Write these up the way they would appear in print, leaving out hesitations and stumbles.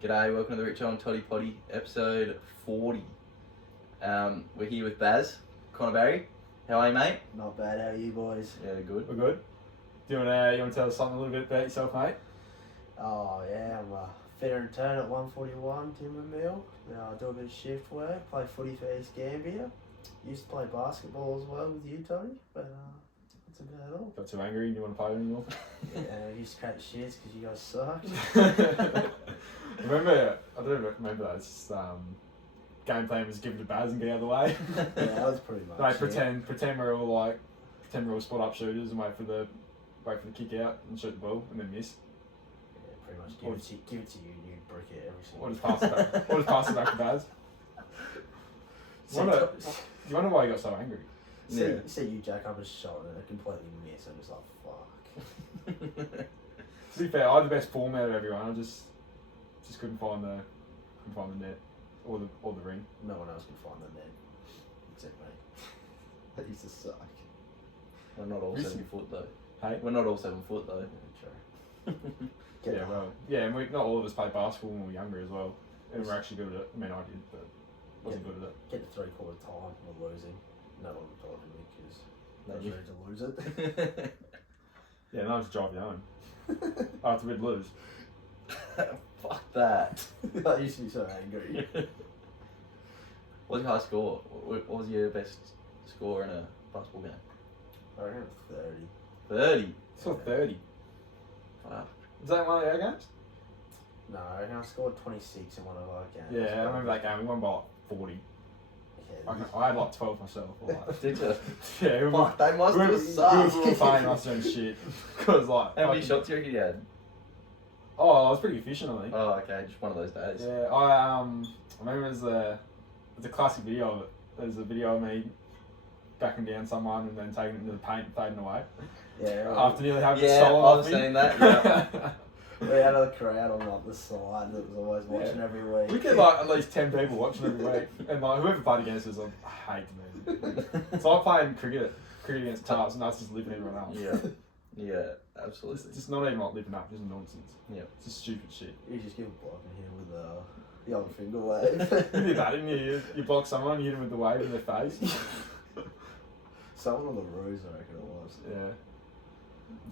G'day, welcome to the Richo Toddy Poddy, episode 40. We're here with Baz, Connor Barry. How are you, mate? Not bad, how are you boys? Yeah, good. We're good. Do you want to tell us something a little bit about yourself, mate? Oh yeah, I'm a fitter and turn at 141 Timber Mill. Now I do a bit of shift work, play footy for East Gambia. Used to play basketball as well with you, Tony, but that's about all. Got too angry and you want to play anymore? Yeah, I used to crack shits because you guys sucked. I don't remember that. It's just, game plan was give it to Baz and get out of the way. Yeah, that was pretty much Like it. pretend we're all spot up shooters and wait for the kick out and shoot the ball and then miss. Yeah, pretty much give it to you and you brick it every single Or just pass it back to Baz. You wonder why he got so angry? See you jack up a shot and it completely miss and it's like, fuck. To be fair, I had the best form out of everyone. I just couldn't find the net or the ring. No one else can find the net except me. That used to suck. We're not all 7 foot though. Hey? We're not all 7 foot though. True. And not all of us played basketball when we were younger as well. And we're actually good at it. I mean, I did, but wasn't good at it. Get to 3/4 time, we're losing. No one will talk to me because No, they're ready to lose it. Yeah, and I just drive you home. After we'd lose. Fuck that. I used to be so angry. What's your high score? What was your best score in a basketball game? I reckon it was 30. 30? Saw 30. Fuck. Is that one of our games? No, I reckon I scored 26 in one of our games. Yeah, I remember that game. We won by like 40. Yeah, I had like 12 myself. Or like, Did you? yeah, we Fuck, they must we have were sucked. playing us and shit. Cause like, How many shots do you reckon you had? Oh, I was pretty efficient, I think. Oh, okay, just one of those days. Yeah, I remember there's a classic video of it. There's a video of me backing down someone and then taking it into the paint and fading away. Yeah, After nearly having it Yeah, stolen I've off me. seen that, yeah. we had a crowd on like the side that was always watching every week. We get like at least 10 people watching every week, and like whoever played against us, I hate them. It's like playing cricket against Tars, and that's just living everyone else. Yeah, absolutely. It's just not even like living up, just nonsense. Yeah. It's just stupid shit. You just give a block and hit him with the old finger wave. You did that, didn't you? You block someone, you hit them with the wave in their face. Someone on the ruse, I reckon it was. Yeah.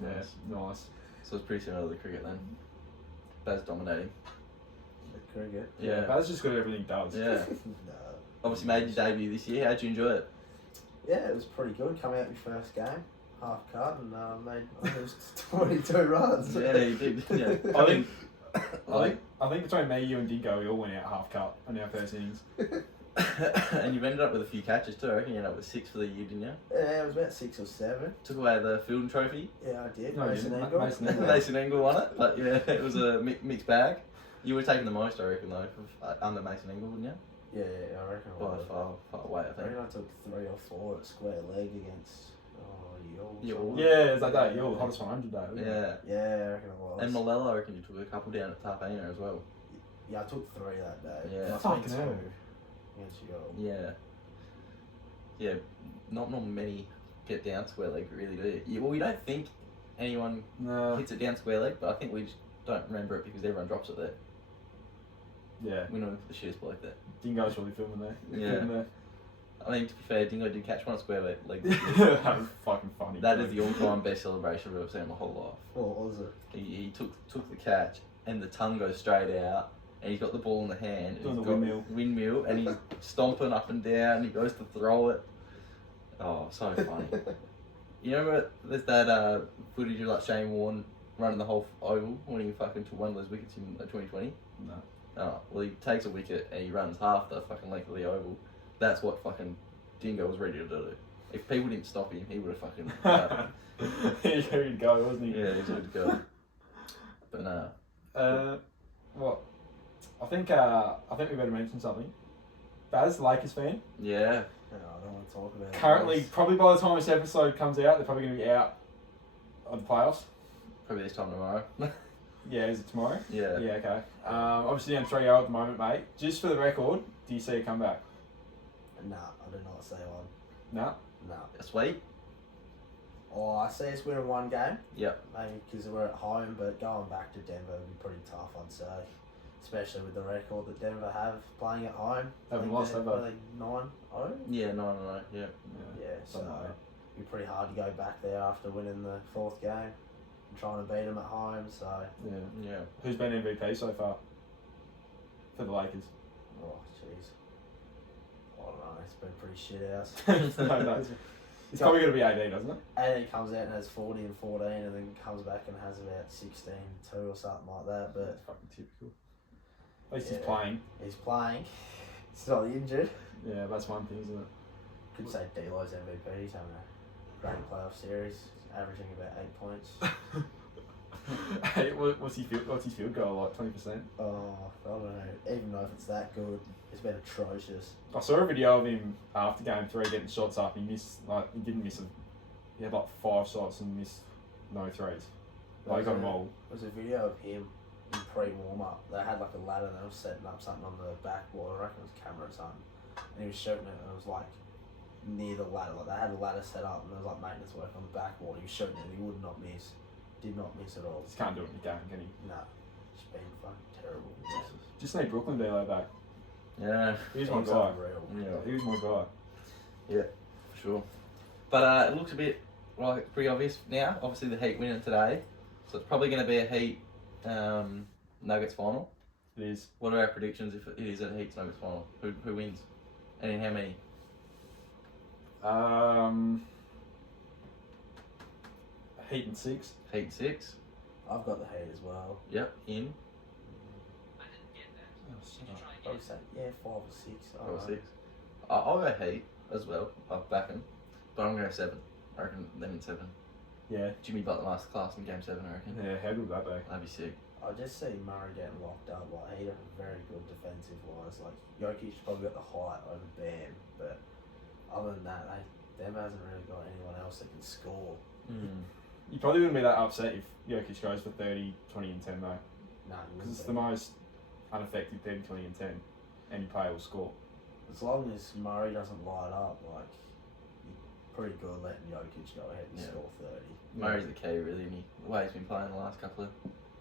Yeah, nice. So it's pretty similar to the cricket then. Baz dominating. The cricket. Yeah. Baz just good at everything he does. Yeah. No. Obviously made your debut this year. How'd you enjoy it? Yeah, it was pretty good. Come out your first game, half cut, and made almost 22 runs. Yeah, you did. Yeah. I think between me, you and Dingo, we all went out half cut in our first innings. And you've ended up with a few catches too. I reckon you ended up with 6 for the year, didn't you? Yeah, it was about 6 or 7. Took away the Fielding Trophy. Yeah, I did. No, you Mason didn't. Engel. Mason Engel. Mason Engel won it, but yeah, it was a mixed bag. You were taking the most, I reckon, though, under Mason Engel, wouldn't you? Yeah, I reckon I By was. far away, I I think. reckon I took 3 or 4 at square leg against Yule. Yule. Yeah, it's like that. You're the hottest 100 day. Wasn't it? Yeah. Yeah, I reckon it was. And Malella, I reckon you took a couple down at Tarpana as well. Yeah, I took 3 that day. Yeah. Must Fucking have been hell. 2 against Yule. Yeah. Yeah, not many get down square leg, really, do you? Well, you don't think anyone No. hits it down square leg, but I think we just don't remember it because everyone drops it there. Yeah. We know the shittest bloke there. Dingo's probably filming there. Yeah. Filming there. I mean, to be fair, Dingo did catch one at square leg. That was fucking funny. That is the all-time best celebration I've ever seen in my whole life. What was it? He took the catch, and the tongue goes straight out, and he's got the ball in the hand. Doing He's the got windmill, and he's stomping up and down. He goes to throw it. Oh, so funny. You remember there's that footage of like Shane Warne running the whole oval when he fucking took one of those wickets in 2020? No. Oh, well, he takes a wicket and he runs half the fucking length of the oval. That's what fucking Dingo was ready to do. If people didn't stop him, he would have fucking... He was ready to go, wasn't he? yeah, he was ready to go. But no. What? I think we better mention something. Baz, Lakers fan. Yeah. No, I don't want to talk about it. Currently, probably by the time this episode comes out, they're probably going to be out of the playoffs. Probably this time tomorrow. Yeah, is it tomorrow? Yeah. Yeah, okay. Obviously down 3-0 at the moment, mate. Just for the record, do you see a comeback? Nah, I do not see one. No? No. Sweet. Oh, I see us winning one game. Yep. Maybe because we're at home, but going back to Denver would be pretty tough, I'd say. especially with the record that Denver have playing at home. Haven't lost, have they? Are they 9-0? Yeah, 9-0. Yeah. Yeah, so something like that. it'd be pretty hard to go back there after winning the 4th game and trying to beat them at home. So, Yeah. Who's been MVP so far for the Lakers? oh jeez, I don't know. It's been pretty shit house. No, it's probably going to be AD, doesn't it? And then he comes out and has 40 and 14, and then comes back and has about 16 and 2 or something like that. But That's fucking typical. At least Yeah. he's playing. he's playing. He's not injured. Yeah, that's one thing, isn't it? Could say D'Lo's MVP. He's having a great playoff series, averaging about 8 points. Hey, what's his field goal, like 20%? Oh, I don't know. Even though if it's that good, it's been atrocious. I saw a video of him after game 3 getting shots up. He didn't miss he had like 5 shots and missed no threes. Like, he got them all. There was a video of him in pre-warm-up. They had like a ladder and they were setting up something on the backboard. I reckon it was camera or something. And he was shooting it and it was like near the ladder. Like they had a ladder set up and there was like maintenance work on the backboard. He was shooting it and he would not miss. Did not miss at all. Just can't do it in the game, can he? No. It's been fucking terrible. Just need Brooklyn D'Lo back. Yeah. He was my He's guy. unreal. Yeah. He was my guy. For sure. But it looks a bit like it's pretty obvious now. Obviously, the Heat winning today, so it's probably going to be a Heat Nuggets final. It is. What are our predictions if it is a Heat Nuggets final? Who wins? And in how many? Heat and 6. Heat 6. I've got the Heat as well. Yep. In. Probably say, 5 or 6. I don't Or know. 6. I'll go Heat as well. I'll back him. But I'm going to go 7. I reckon them in 7. Yeah. Jimmy Butler masterclass in game 7, I reckon. Yeah, how good would that be? That'd be sick. I just see Murray getting locked up. Like he does very good defensive wise. Like Jokic's probably got the height over Bam, but other than that, Dem hasn't really got anyone else that can score. You probably wouldn't be that upset if Jokic goes for 30, 20 and 10 though. No, Because it's the most unaffected 30, 20 and 10. Any player will score. as long as Murray doesn't light up, like you're pretty good letting Jokic go ahead and Yeah. score 30. Murray's the key, really, isn't he? The way he's been playing the last couple of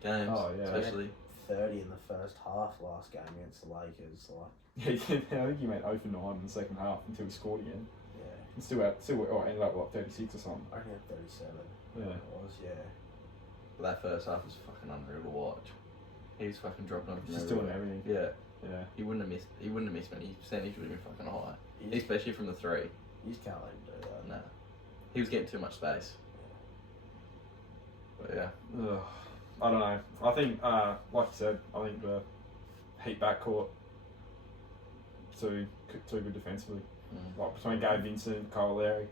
games, Oh, yeah. especially. 30 in the first half last game against the Lakers. Like Yeah, I think he made 0 for 9 in the second half until he scored again. yeah, And still ended up like 36 or something. I only had 37. Yeah. It was But that first half was fucking unreal to watch. He was fucking dropping them from Just doing everywhere. everything. Yeah, Yeah. he wouldn't have missed many. His percentage would have been fucking high, You especially from the 3. just can't let him do that. Nah, he was getting too much space. But yeah, Ugh. I don't know. I think, like you said, I think the Heat backcourt too good defensively. Like between Gabe Vincent, Kyle Lowry.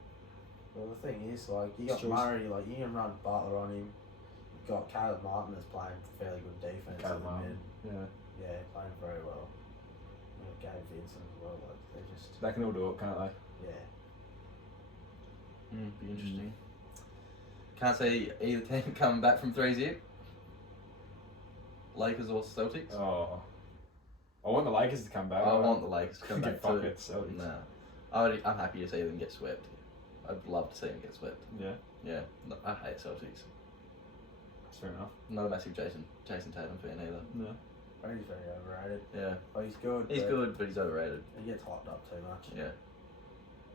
Well, the thing is, like, you got It's true. Murray, like, you can run Butler on him. You've got Caleb Martin that's playing fairly good defense. Caleb at the Martin. minute. Yeah. Yeah, playing very well. You got Gabe Vincent as well. Like, they're just, They can all do it, can't they? yeah. be interesting. Can't see either team coming back from 3-0. Lakers or Celtics. Oh. I want the Lakers to come back. I want the Lakers to come Get back too. fucked, Celtics. Nah, I'm happy to see them get swept. I'd love to see them get swept. Yeah, Yeah, no, I hate Celtics. that's fair enough. Not a massive Jason Tatum fan either. No. I think he's very overrated. Yeah, Like, he's good. he's but good, but he's overrated. He gets hyped up too much. Yeah,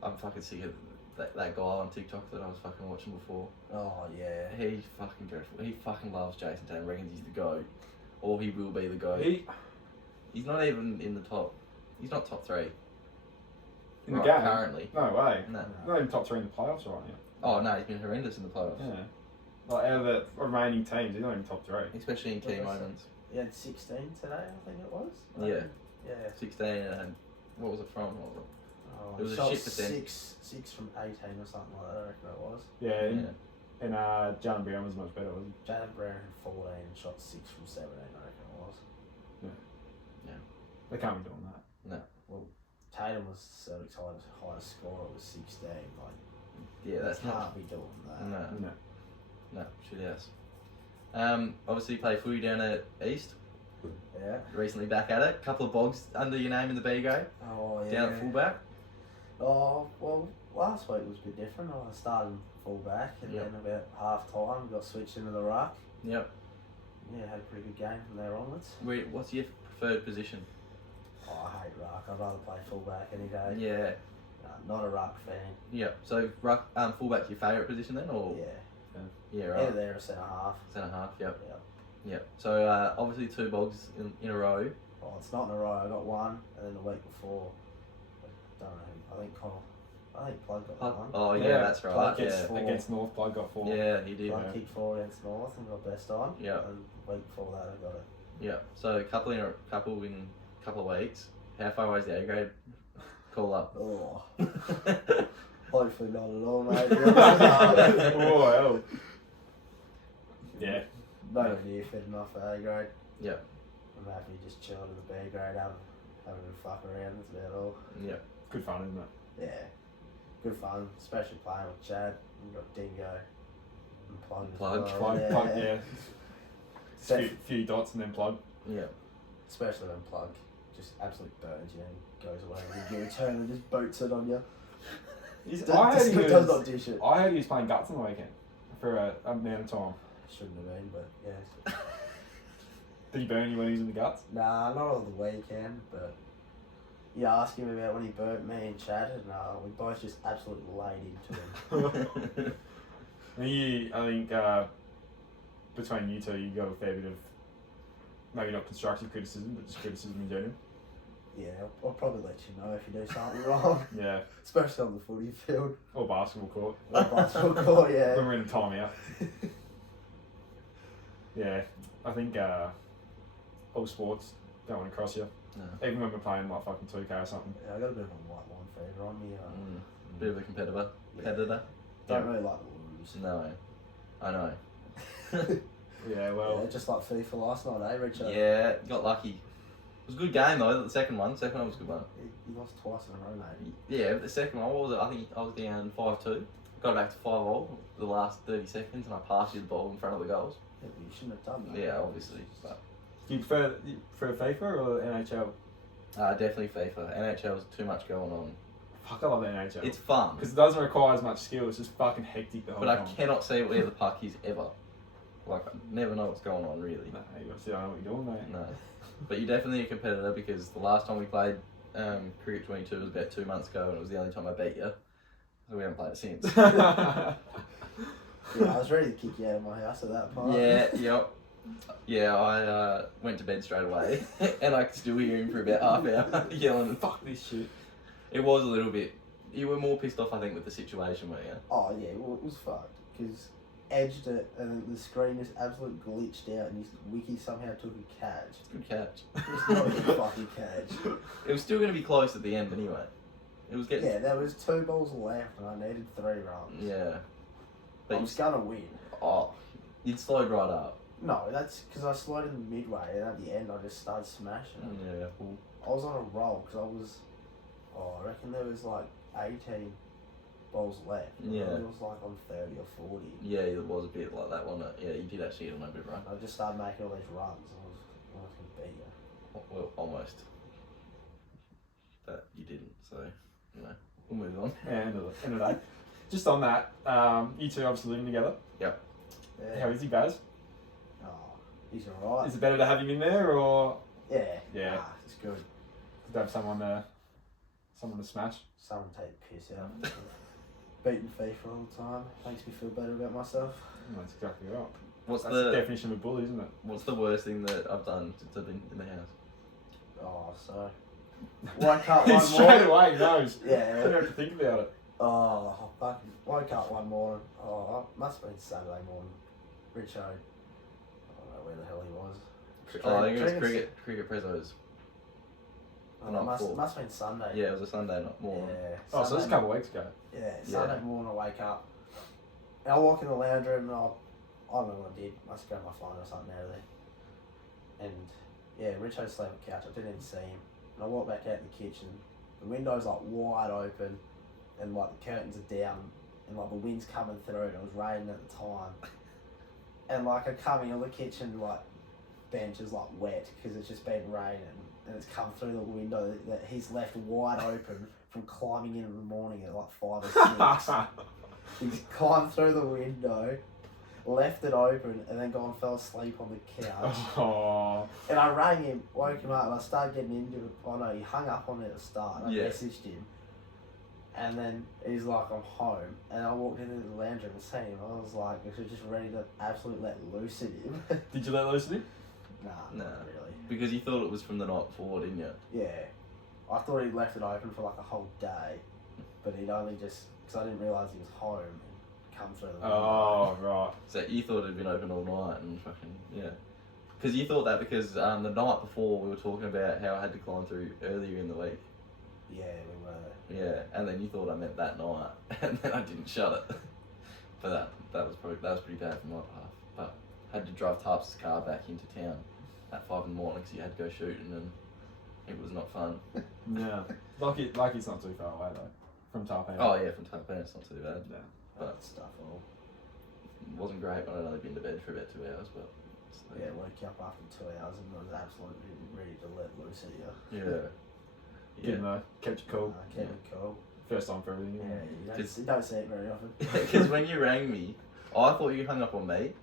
I'm fucking sick of that guy on TikTok that I was fucking watching before. Oh, yeah. He's fucking dreadful. He fucking loves Jason Tatum. Reckons he's the GOAT, or he will be the GOAT. He's not even in the top. He's not top 3. In the Right, game? currently. No way. No. Not even top 3 in the playoffs right now. Oh no, he's been horrendous in the playoffs. Yeah. Like out of the remaining teams, he's not even top 3. Especially in key Okay, so- moments. He had 16 today, I think it was. Yeah. Yeah. 16 and what was it from? What was it? Oh, It was a shot shit percent. six from 18 or something like that, I reckon it was. Yeah, Yeah. and Jalen Brown was much better, wasn't Jalen Brown had 14 and shot 6 from 17, I reckon it was. he? They can't be doing that. Tatum was Celtics' highest scorer, was 16. Like, Yeah, that's can't not. be doing that. No, No. shit ass. Obviously you play footy down at East. Yeah. Recently back at it. Couple of bogs under your name in the B grade. Oh, yeah. Down at fullback. Oh, well, last week was a bit different. I started full back and Yep. then about half time got switched into the ruck. Yep. had a pretty good game from there onwards. What's your preferred position? Oh, I hate ruck. I'd rather play fullback any day. Yeah. Not a ruck fan. Yeah. So fullback's your favourite position then, or? Yeah. Yeah, right. Either there or centre half. Centre half. Yep. Yep. Yep. So obviously 2 bogs in a row. Oh, it's not in a row. I got one, and then the week before, I don't know. I think Plug got one. Oh yeah, Yeah, that's right. Plug Yeah. gets 4. Against North, Blood got 4. Yeah, he did. Plug kicked 4 against North and got best on. Yeah. And the week before that, I got it. Yeah. So a couple in a couple of weeks. How far away is the A grade call up? Oh, hopefully not at all, mate. Oh, hell. Yeah. Nowhere near fit enough for A grade. Yeah. I'm happy to just chill to the B grade, having a fuck around. That's about all. Yeah. Good fun, isn't it? Yeah, good fun, especially playing with Chad. We've got Dingo and Plug. as Plug. well. Plug, yeah. plug, yeah. Just a few dots and then plug. Yeah. Especially when Plug just absolutely burns you and goes away with your return and just boots it on you. I heard he does was, not dish it. I heard he was playing guts on the weekend for a amount of time. Shouldn't have been, but yes. Did he burn you when he was in the guts? Nah, not on the weekend, but you ask him about when he burnt me and Chad, and we both just absolutely laid into him. I think between you two, you got a fair bit of maybe not constructive criticism, but just criticism in general. Yeah, I'll probably let you know if you do something wrong, Yeah, especially on the footy field or basketball court. or basketball court. Yeah. When we're in a timeout. Yeah, I think all sports don't want to cross you. No. Even when we're playing like fucking 2K or something. Yeah, I got a bit of a white line fever on me. Bit of a competitor. Don't really like to lose. No. I know. Yeah, well. Yeah, just like FIFA last night, eh, Richard? Yeah, got lucky. It was a good game though. The second one was a good one. He lost twice in a row, mate. Yeah, but the second one, what was it? I think I was down 5-2. Got back to 5-0 the last 30 seconds, and I passed you the ball in front of the goals. Yeah, but you shouldn't have done that. Yeah, obviously. But Do you prefer FIFA or NHL? definitely FIFA. NHL's too much going on. Fuck, I love the NHL. It's fun, Because it doesn't require as much skill, it's just fucking hectic the whole but time. I cannot see where the puck is ever. Like, I never know what's going on, really. No, you obviously don't know what you're doing, mate. No. But you're definitely a competitor, because the last time we played Cricket 22 was about 2 months ago, and it was the only time I beat you. So we haven't played it since. Yeah, I was ready to kick you out of my house at that point. Yeah, yep. Yeah, I went to bed straight away, and I could still hear him for about half hour yelling. Fuck this shit. It was a little bit. You were more pissed off, I think, with the situation, weren't you? Oh yeah, well, it was fucked because edged it and then the screen just absolutely glitched out and his wiki somehow took a catch. Good catch. It was not a good fucking catch. It was still going to be close at the end anyway. It was getting. Yeah, there was 2 balls left and I needed 3 runs. Yeah. I was gonna win. Oh, you'd slowed right up. No, that's because I slowed in the midway and at the end I just started smashing it. Yeah. Well, I was on a roll because I reckon there was like 18 balls left. Yeah. It was like on 30 or 40. yeah, it was a bit like that, wasn't it? Yeah, you did actually get on a bit run. I just started making all these runs. I was going to beat you. Well, almost. But you didn't, so, you know, we'll move on. Yeah, end of the day. Just on that, you two obviously living together. Yeah. How is he, Baz? Oh, he's alright. Is it better to have him in there or Yeah. Yeah. Nah, it's good. to have someone to smash? Someone take the piss out. Beating FIFA all the time. Makes me feel better about myself. That's exactly right. What's That's the the definition of a bully, isn't it? What's the worst thing that I've done since I've been in the house? Oh, so. Woke up one Straight morning. away, he knows. I don't Yeah. have to think about it. Oh, I fucking woke up one morning. Oh, it must have been Saturday morning. Richo. I don't know where the hell he was. Oh, I think it was Drinking- cricket prezos. Oh, Not it must full. have been Sunday. Yeah, it was a Sunday, not more. Yeah. Oh, so it's a couple of weeks ago. Yeah, Sunday morning I wake up. And I walk in the lounge room and I don't know what I did. Must have grabbed my phone or something out of there. And yeah, Richo slept on the couch. I didn't even see him. And I walk back out in the kitchen. The window's like wide open and like the curtains are down and like the wind's coming through and it was raining at the time. And like I come in, the kitchen like bench is like wet because it's just been raining and it's come through the window that he's left wide open from climbing in the morning at like 5 or 6. He's climbed through the window left it open, and then gone and fell asleep on the couch. Oh. And I rang him, woke him up, and I started getting into it. Oh no, he hung up on me at the start. And I messaged him. And then he's like, I'm home. And I walked into the lounge room and seen him. I was like, I was just ready to absolutely let loose at him. Did you let loose at him? Nah, Nah. not really. Because you thought it was from the night before, didn't you? Yeah. I thought he'd left it open for like a whole day. But he'd only just, because I didn't realise he was home and come through the window. Oh, right. So you thought it had been open all night and fucking, yeah. Because you thought that because the night before we were talking about how I had to climb through earlier in the week. Yeah, we were. Yeah, and then you thought I meant that night, and then I didn't shut it. But that was pretty bad from my behalf. But I had to drive Tarp's car back into town at 5 in the morning because he had to go shooting, and it was not fun. Yeah. Lucky it's not too far away though. From Tarpan. Oh yeah, from Tarpan it's not too bad. Yeah. But stuff all. It wasn't great, but I'd only been to bed for about 2 hours, but... Yeah, woke you up after 2 hours and I was absolutely ready to let loose at you. Yeah. Didn't know. Kept you cool. Kept it cool. First time for everything. Yeah, you don't see it very often. Because when you rang me, I thought you hung up on me,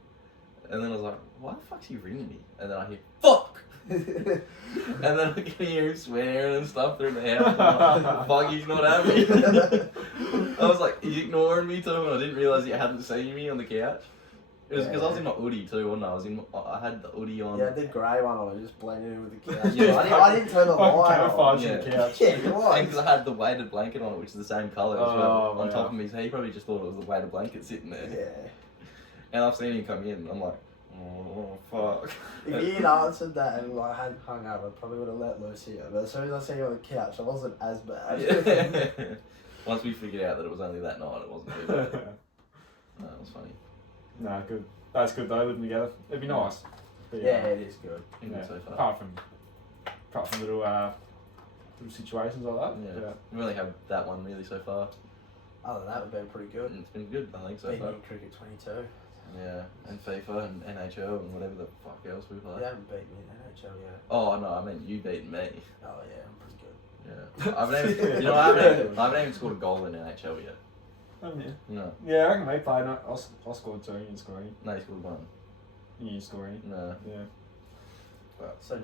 and then I was like, why the fuck's he ringing me? And then I hear, fuck! And then I can hear him swearing and stuff through the house. I'm like, fuck, he's not happy. I was like, he's ignoring me too, and I didn't realise he hadn't seen me on the couch. It was because I was in my hoodie too, wasn't I? I had the hoodie on. Yeah, I did grey one on it, just blended in with the couch. Yeah. I didn't turn the light on. Camouflage Yeah. the couch. Yeah, it was. And because I had the weighted blanket on it, which is the same colour as well, Oh, on wow. top of me, so he probably just thought it was the weighted blanket sitting there. Yeah. And I've seen him come in, and I'm like, oh, fuck. If you'd answered that and like hadn't hung up, I probably would have let loose here. But as soon as I seen you on the couch, I wasn't as bad. Yeah. Once we figured out that it was only that night, it wasn't too bad. No, it was funny. Nah, good. That's good though, living together. It'd be nice. But, Yeah, it is good. Yeah, so far. Apart from little situations like that. Yeah. We only have that one really so far. Other than that, we've been pretty good. And it's been good, I think, so Beating far. in cricket 22. Yeah, and FIFA and NHL and whatever the fuck else we You play. haven't beat me in NHL yet. Oh no, I mean you beat me. Oh yeah, I'm pretty good. Yeah, I haven't even, you know, I haven't even scored a goal in NHL yet. Haven't you? No, Yeah, I reckon they played. I scored 2, you didn't score any. no, he scored one. You didn't score any. No. Yeah. But, So,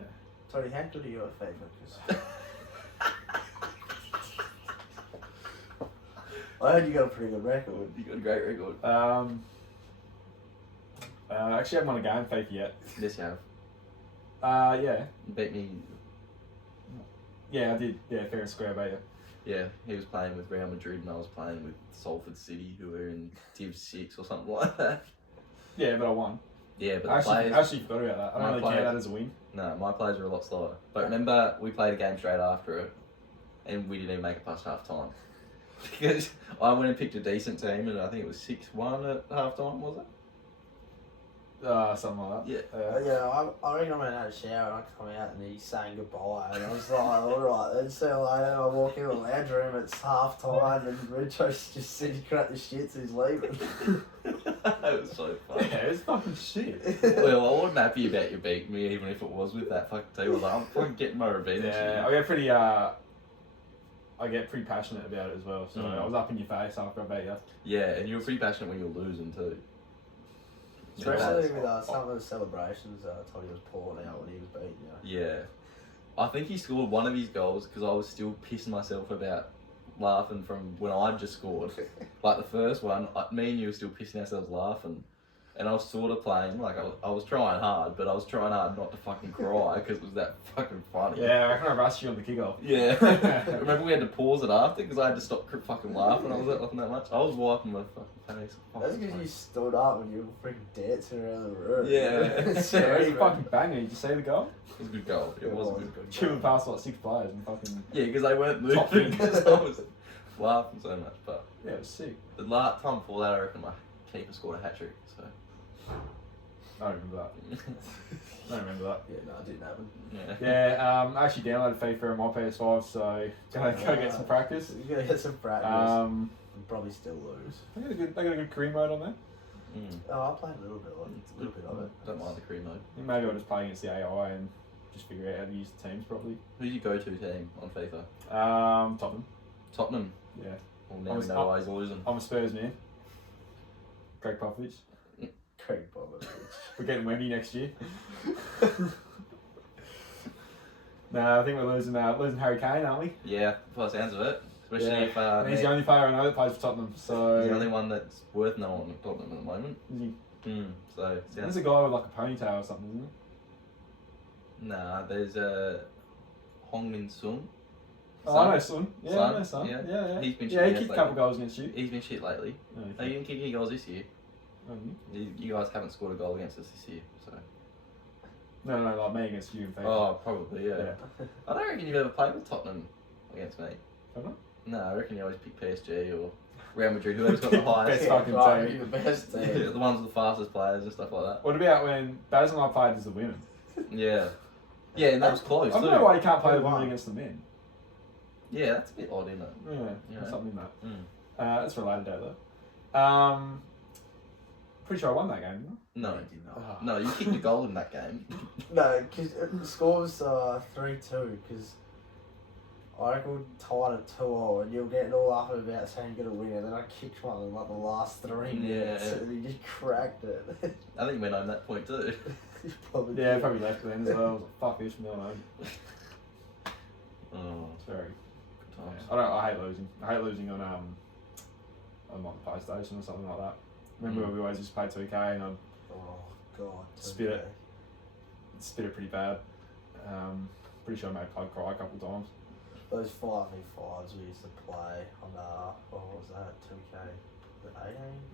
Tony, how good are you at FIFA? 'Cause I heard you got a pretty good record. You got a great record. actually haven't won a game FIFA yet. Yes, you have. Yeah. You beat me. Yeah, I did. Yeah, fair and square, about you. Yeah, he was playing with Real Madrid and I was playing with Salford City, who were in Div 6 or something like that. Yeah, but I won. Yeah, but I the players... actually forgot about that. I My don't really players- count that as a win. No, my players were a lot slower. But remember, we played a game straight after it, and we didn't even make it past half time. Because I went and picked a decent team, and I think it was 6-1 at half time, was it? Something like that. Yeah, I reckon I went out of the shower and I come out and he's saying goodbye and I was like, alright, then see you later. And I walk in the lounge room, it's half time and Richo's just sitting crap the shits, he's leaving. It was so funny. Yeah, it's fucking shit. Well, I wasn't happy about you beating me, even if it was with that fucking team. I was like, I'm fucking getting my revenge. Yeah, I get pretty passionate about it as well. So I was up in your face after I beat you. Yeah, and you were pretty passionate when you were losing too. Especially with some of the celebrations Toddy was pulling out when he was beating you. Yeah. I think he scored one of his goals because I was still pissing myself about laughing from when I'd just scored. Like the first one, me and you were still pissing ourselves laughing. And I was sort of playing, like I was trying hard, but I was trying hard not to fucking cry because it was that fucking funny. Yeah, I reckon I rushed you on the kickoff. Yeah. Remember we had to pause it after because I had to stop fucking laughing. I was laughing that much. I was wiping my fucking face. That's because you stood up and you were freaking dancing around the room. Yeah. It was a fucking banger. Did you see the goal? It was a good goal. It was a good goal. Chewing past like 6 players and fucking... Yeah, because they weren't moving Top thing. because I was laughing so much. But Yeah, it was sick. the last time before that, I reckon my keeper scored a hat trick. So I don't remember that. I don't remember that. Yeah, no, it didn't happen. yeah. Yeah, I actually downloaded FIFA on my PS5, so gotta go get some practice. You gotta get some practice. Um, and probably still lose. they got a good career mode on there. Mm. Oh, I played a little bit of it. It's A little bit of it. Don't mind the crew mode. Maybe I'll just play against the AI and just figure out how to use the teams properly. Who's your go-to team on FIFA? Tottenham. Tottenham. Yeah. Well, now we know why he's losing. I'm a Spurs man. Greg Popovich. Craig Popovich. We're getting Wemby next year. No, I think we're losing Harry Kane, aren't we? Yeah, by the sounds of it. Especially Yeah. if And he's the only player I know that plays for Tottenham. So he's the only one that's worth knowing at Tottenham at the moment. Is he? So There's a guy with like a ponytail or something, isn't nah, there's Hong Min Sung. there? Oh, I know Son. Yeah, Son, I know Son. yeah. Yeah. He's been Yeah, shit he kicked a couple goals against you. He's been shit lately. No, He didn't kick any goals this year. haven't You guys haven't scored a goal against us this year, so. no, like me against you and FIFA. Oh, probably, yeah. I don't reckon you've ever played with Tottenham against me. Haven't No, I reckon you always pick PSG or Real Madrid, whoever's got the highest. Best fucking Right, team. you're the best team. The ones with the fastest players and stuff like that. What about when Baz and I played as the women? Yeah. Yeah, and that was close I don't too. know why you can't play the Why? women against the men. Yeah, that's a bit odd, isn't it? Yeah, Yeah. there's something in that. Mm. That's related to it though. Pretty sure I won that game, didn't No. You did not. I? No, you kicked a goal in that game. No, because the score was 3-2, because I reckon we tied at 2-0, and you were getting all up and about saying you're going to win, and then I kicked one in like the last 3 minutes, Yeah. and you just cracked it. I think you went home that point too. You probably Yeah, did. probably left then as well. I was like, fuck this from now on. Oh, It's very. good times. I hate losing. I hate losing on like the PlayStation or something like that. Remember Mm. we always just play 2K and I'd Oh, God. Spit it. okay. spit it pretty bad. Pretty sure I made Plug cry a couple of times. Those 5v5s we used to play on, what was that, 2K? Was it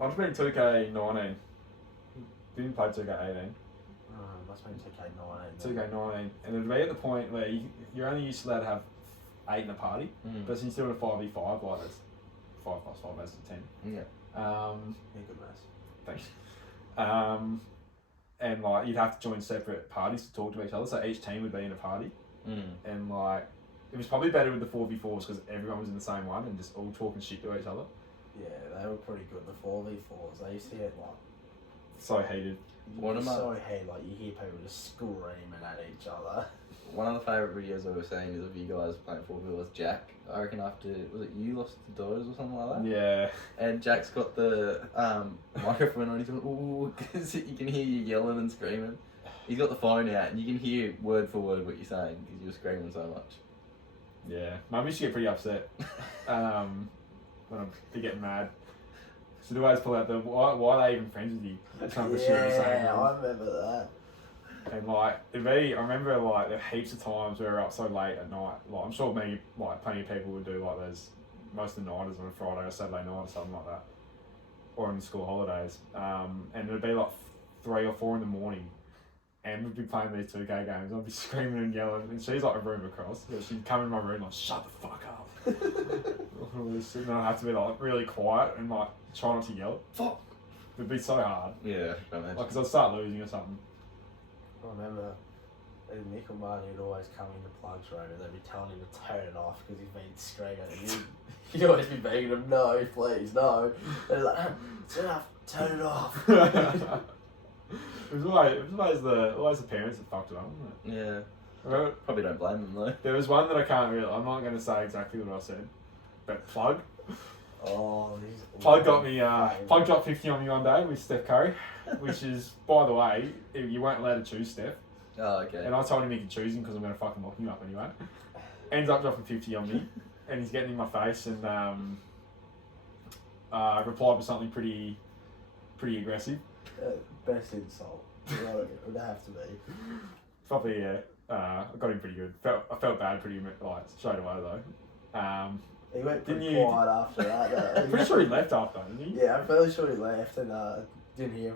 18? I've been 2K19. Didn't play 2K18. Must have been 2K19. 2K19. And it'd be at the point where you're only used to allowed to have 8 in a party. Mm. But since you're doing a 5v5, like that's 5 plus 5 is 10. Yeah. Yeah, good mess. Thanks. And like you'd have to join separate parties to talk to each other, so each team would be in a party. Mm. And like it was probably better with the 4v4s because everyone was in the same one and just all talking shit to each other. Yeah, they were pretty good, the 4v4s. They used to get like, So heated. What am I- so heavy, like you hear people just screaming at each other. One of the favourite videos I was seeing is of you guys playing 4v was Jack. I reckon after, was it you lost to Doze or something like that? Yeah. And Jack's got the microphone on, he's going, ooh, because you can hear you yelling and screaming. He's got the phone out and you can hear word for word what you're saying because you're screaming so much. Yeah. Mum used to get pretty upset when I'd be getting mad. So they'd always pull out the why are they even friends with you? Some of the shit in the same Yeah, room. I remember that. And like I remember like there were heaps of times where we were up so late at night. Like I'm sure plenty of people would do like those most of the nighters on a Friday or Saturday night or something like that, or on the school holidays. And it'd be like 3 or 4 in the morning, and we'd be playing these 2K games. I'd be screaming and yelling, and she's like a room across. So she'd come in my room like, "Shut the fuck up!" And I'd have to be like really quiet and like try not to yell. Fuck! It'd be so hard. Yeah, I imagine. Like, 'cause I'd start losing or something. I remember Nick and Marty would always come into Plug's room and they'd be telling him to turn it off because he'd been screaming and he'd always be begging him, no, please, no. And he's like, turn it off, turn it off. It was always the parents that fucked it up, wasn't it? Yeah. I remember, Probably don't blame them though. there was one that I'm not going to say exactly what I said, but Plug He's got me, Plug dropped 50 on me one day with Steph Curry, which is, by the way, you weren't allowed to choose Steph, Oh, okay. and I told him he could choose him because I'm going to fucking lock him up anyway. Ends up dropping 50 on me, and he's getting in my face, and replied with something pretty aggressive. Best insult. You know, it would have to be. Probably, yeah. I got him pretty good. I felt bad pretty like straight away though. He went pretty Didn't you- quiet after that. I'm pretty sure he left after, didn't he? Yeah, I'm fairly sure he left and didn't hear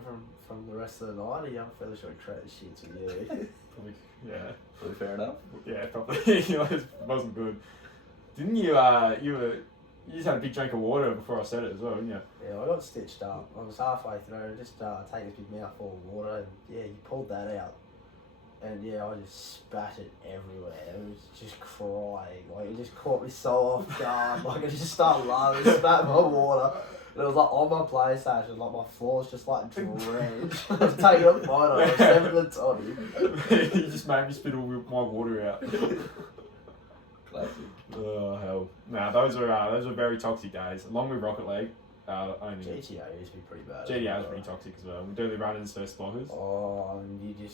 from the rest of the night. I'm fairly sure he created shits with you. Probably, yeah. Probably fair enough. Yeah, probably. It wasn't good. Didn't you? You just had a big drink of water before I said it as well, didn't you? Yeah, I got stitched up. I was halfway through, just taking this big mouthful of water, and yeah, you pulled that out. And yeah, I just spat it everywhere. It was just crying. Like, it just caught me so off guard. Like, I just started laughing, spat my water. And it was like on my PlayStation, like my floor's just like drenched. I was taking a photo, I was sending it to him. You just made me spit all my water out. Classic. Oh hell! Nah, those were very toxic days. Along with Rocket League, I don't think GTA used to be pretty bad. GTA was pretty toxic as well. We do the runners versus blockers. Oh, and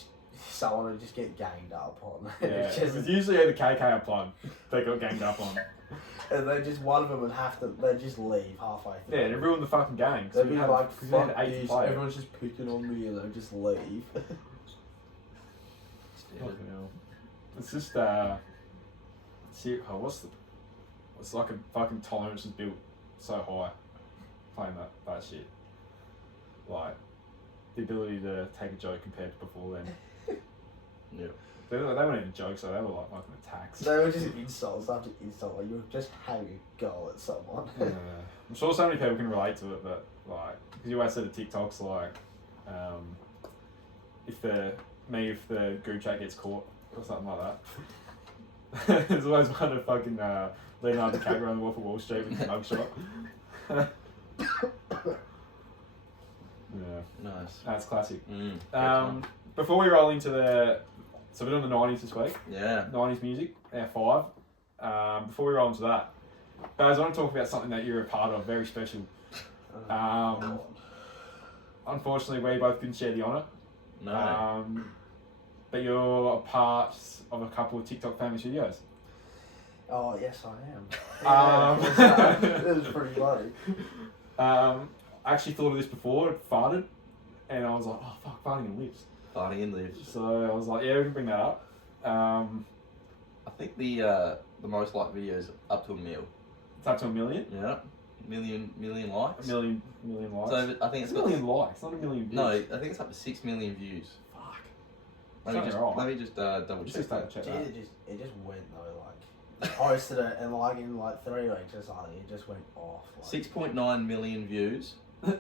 someone would just get ganged up on. Yeah, it was usually either KK or Plug they got ganged up on. And one of them would they'd just leave halfway through. Yeah, and ruined the fucking gang. They'd be like, fuck eight to this, play. everyone's just picking on me, and they'd just leave. Fucking hell. It's just it's like a fucking tolerance is built so high playing that shit. Like the ability to take a joke compared to before then. Yeah. They weren't even jokes, so they were like fucking attacks. They were just insults after insult. Like you were just having a go at someone. Yeah. I'm sure so many people can relate to it, but like, because you always said the TikToks like, if the group chat gets caught or something like that. There's always one of fucking Leonardo DiCaprio on the Wolf of Wall Street with the mugshot. Yeah, Nice. that's classic. Mm, Before we roll into so we're doing the 90s this week. yeah. 90s music, our 5. Before we roll into that, Baz, I want to talk about something that you're a part of, very special. Unfortunately, we both didn't share the honour. No. But you're a part of a couple of TikTok famous videos. Oh yes, I am. Yeah, it was pretty funny. I actually thought of this before, farted, and I was like, oh fuck, farting in lips. Farting in lips. So I was like, yeah, we can bring that up. I think the most liked video is up to 1 mil. It's up to 1 million. Yeah. Million likes. A million likes. So I think It's it's a million likes, not a million views. No, I think it's up to 6 million views. Fuck. Let me Something just right. double check Just double that. check Jeez, that. it just went though. Like posted it, and like in like 3 weeks or something, it just went off. Like, 6.9 million views, and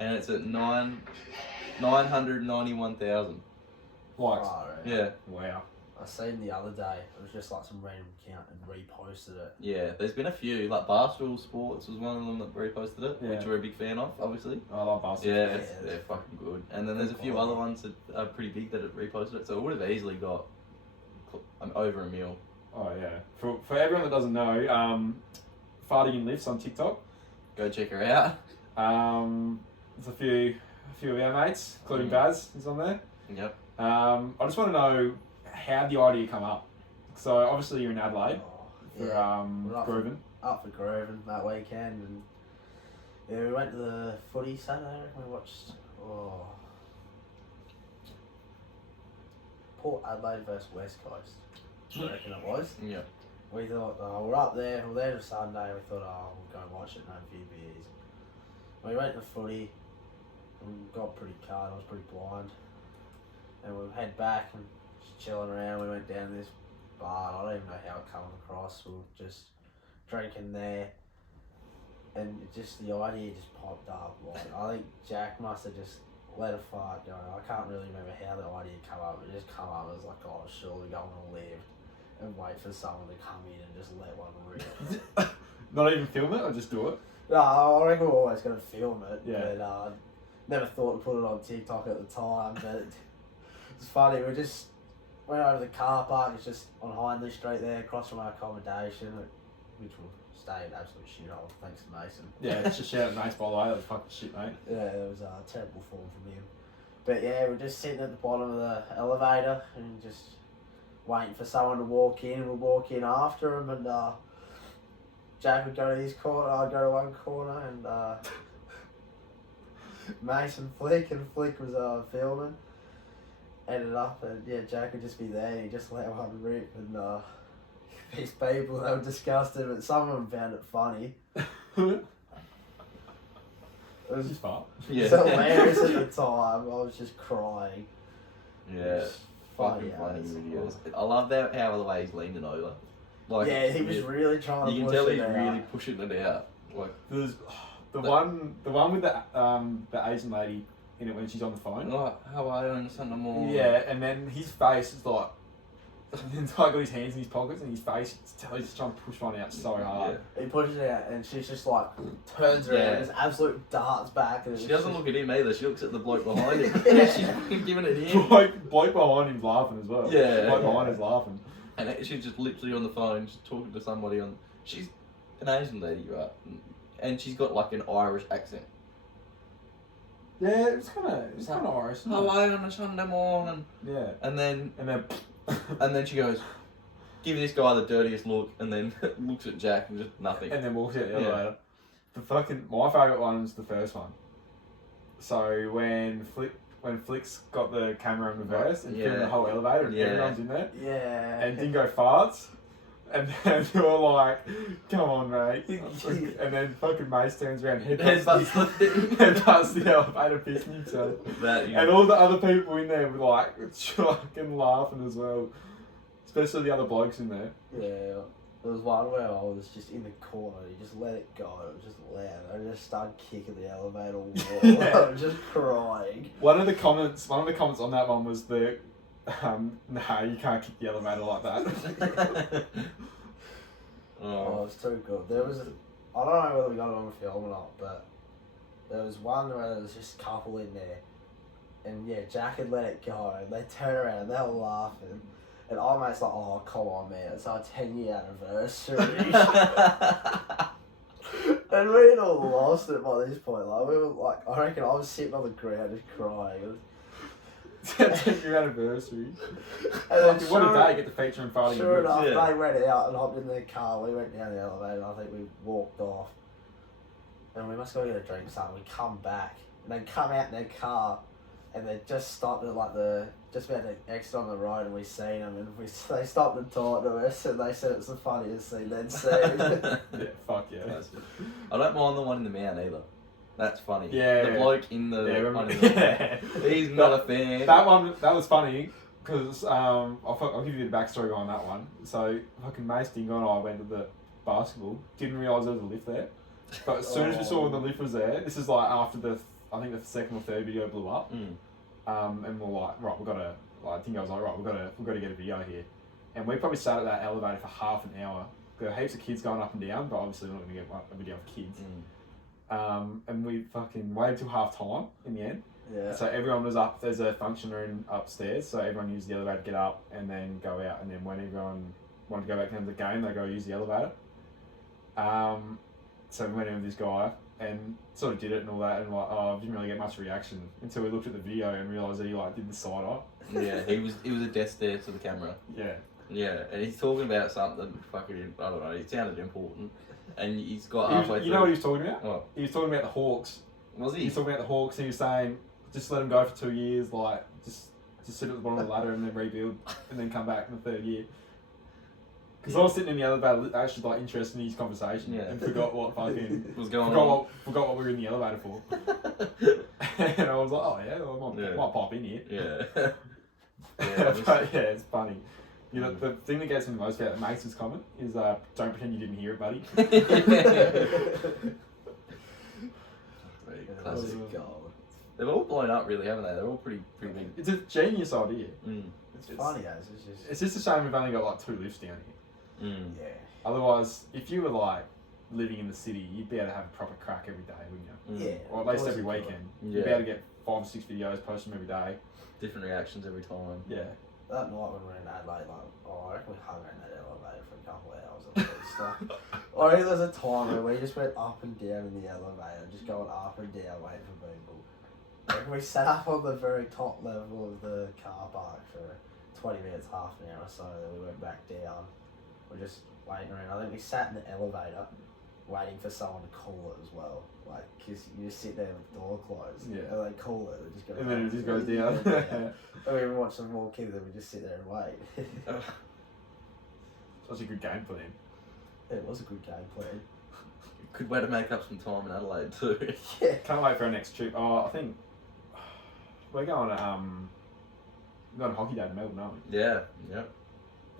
it's at 991,000. Likes. far out. Yeah, Wow. I seen the other day. It was just like some random account and reposted it. yeah. There's been a few, like Barstool Sports was one of them that reposted it, which Yeah. we're a big fan of, obviously. I love basketball. Yeah, Yeah, they're fucking good. And then there's a few quality. other ones that are pretty big that have reposted it, so it would have easily got over 1 mil. Oh yeah. For everyone that doesn't know, farting in lifts on TikTok. Go check her out. There's a few of our mates, including Baz, is on there. Yep. I just want to know how the idea come up. So obviously you're in Adelaide Oh, for yeah. We're up Groven. Up for Groven that weekend, and yeah, we went to the footy Saturday. We watched Port Adelaide versus West Coast. I reckon it was. Yep. We thought, we're up there. We're there to Sunday. We thought, we'll go and watch it and have a few beers. We went to footy. And got pretty cold. I was pretty blind. And we head back and just chilling around. We went down to this bar. I don't even know how it came across. We were just drinking there. And the idea just popped up. Like, I think Jack must have just let a fart go. I can't really remember how the idea came up. It just came up. It was like, oh, surely go on a lift and wait for someone to come in and just let one rip. Not even film it, or just do it. No, I reckon we're always going to film it. Yeah. But never thought to put it on TikTok at the time. But it's funny. We just went over to the car park. It's just on Hindley Street there, across from our accommodation, which will stay an absolute shithole. Thanks to Mason. Yeah, just shout out Mace by the way. That was fucking shit, mate. Yeah, it was a terrible form from him. But yeah, we're just sitting at the bottom of the elevator and just waiting for someone to walk in. We'll walk in after him, and Jack would go to his corner, I'd go to one corner, and Mason Flick, and Flick was filming. Ended up, and yeah, Jack would just be there, and he just let one rip, and these people, they were disgusted, but some of them found it funny. It was Just fart. Yeah. so hilarious at the time. I was just crying. Yeah. It was Fucking funny as videos. well. I love that how the way he's leaning over. Like, Yeah, he was really trying to you can push tell it he's out. really pushing it out. Like, There's the one with the Asian lady in it when she's on the phone. oh, how are you on Sunday morning? Yeah, and then his face is like, he's like got his hands in his pockets, and his face, he's just trying to push one out so hard. He pushes it out, and she's just like turns around, Yeah. and just absolute darts back. And She it's doesn't just, look at him either. She looks at the bloke behind him. She's fucking giving it him. Bloke behind him's laughing as well. Yeah. Bloke behind is laughing. And she's just literally on the phone, just talking to somebody on. She's an Asian lady, right? and she's got like an Irish accent. Yeah, it's kind of Irish. Isn't it? Hello on a Sunday morning. Yeah. And then And then she goes, giving this guy the dirtiest look, and then looks at Jack and just nothing. and then walks out the Yeah. elevator. My favourite one is the first one. So when Flick's got the camera in reverse and filming the whole elevator and everyone's in there, Yeah. and Dingo farts, and then you're like, "Come on, mate!" And then fucking Mace turns around, headbutts the elevator, pissing himself. And all the other people in there were like fucking laughing as well, especially the other blokes in there. Yeah. There was one where I was just in the corner, you just let it go, it was just loud. I just started kicking the elevator wall. I was just crying. One of the comments on that one was no, you can't kick the elevator like that. Oh, it was too good. There was, I don't know whether we got it on film or not, but there was one where there was just a couple in there, and yeah, Jack had let it go, and they turned around and they were laughing. And our mate's like, oh, come on, man, it's our 10-year anniversary. And we had all lost it by this point. Like, we were like, I reckon I was sitting on the ground just crying. It's 10-year anniversary. And then What a day, get the feature and farting. Sure enough, Yeah. they went out and hopped in their car. We went down the elevator, and I think we walked off. And we must go get a drink or something. We come back, and they come out in their car, and they just stopped at like just about to exit on the road, and we seen them, and they stopped and talked to us, and they said it's the funniest thing they'd seen. Yeah, fuck yeah. I don't mind the one in the man either. That's funny. Yeah. The bloke in the he's not a fan. That was funny because I'll give you the backstory on that one. So fucking Mace Dingo and I went to the basketball. Didn't realise there was a lift there, but as soon as we saw when the lift was there, this is like after I think the second or third video blew up. And we're like, right, Dingo was like, right, we've got to get a video here, and we probably sat at that elevator for half an hour. There were heaps of kids going up and down, but obviously we're not going to get a video of kids. And we fucking waited till half time in the end. Yeah. So everyone was up. There's a function room upstairs, so everyone used the elevator to get up and then go out. And then when everyone wanted to go back down to the game, they go use the elevator. So we went in with this guy and sort of did it and all that, and like, didn't really get much reaction until we looked at the video and realised that he like did the side eye. Yeah, he was a death stare to the camera. Yeah. Yeah, and he's talking about something fucking, I don't know, it sounded important. And he's got halfway through. You know what he was talking about? What? He was talking about the Hawks. Was he? He was talking about the Hawks and he was saying, just let them go for 2 years, like, just sit at the bottom of the ladder and then rebuild and then come back in the third year. Because I was sitting in the elevator, actually like interested in his conversation, and forgot what fucking was going on. Forgot what we were in the elevator for. And I was like, oh yeah, well, I might pop in here. Yeah. But yeah, it's funny. You know, the thing that gets me the most about Mace's comment is, don't pretend you didn't hear it, buddy. Classic. They've all blown up, really, haven't they? They're all pretty big. It's a genius idea. It's funny, guys. It's just a shame we've only got like 2 lifts down here. Yeah. Otherwise, if you were like living in the city, you'd be able to have a proper crack every day, wouldn't you? Yeah. Or at least every weekend. You'd be able to get 5 or 6 videos, post them every day. Different reactions every time. Yeah. That night when we were in Adelaide, I reckon we hung out in that elevator for a couple of hours at least. I reckon there was a time where we just went up and down in the elevator, just going up and down, waiting for people. Like we sat up on the very top level of the car park for 20 minutes, half an hour or so, then we went back down. We're just waiting around. I think we sat in the elevator, waiting for someone to call it as well. Like, cause you just sit there with the door closed, and they call it, it just goes. And then it just goes down. And we watch some more kids, and we just sit there and wait. Such a good game for them. It was a good game plan. Good way to make up some time in Adelaide too. Yeah. Can't wait for our next trip. I think we're going to hockey day in Melbourne, aren't we? Yeah. Yep.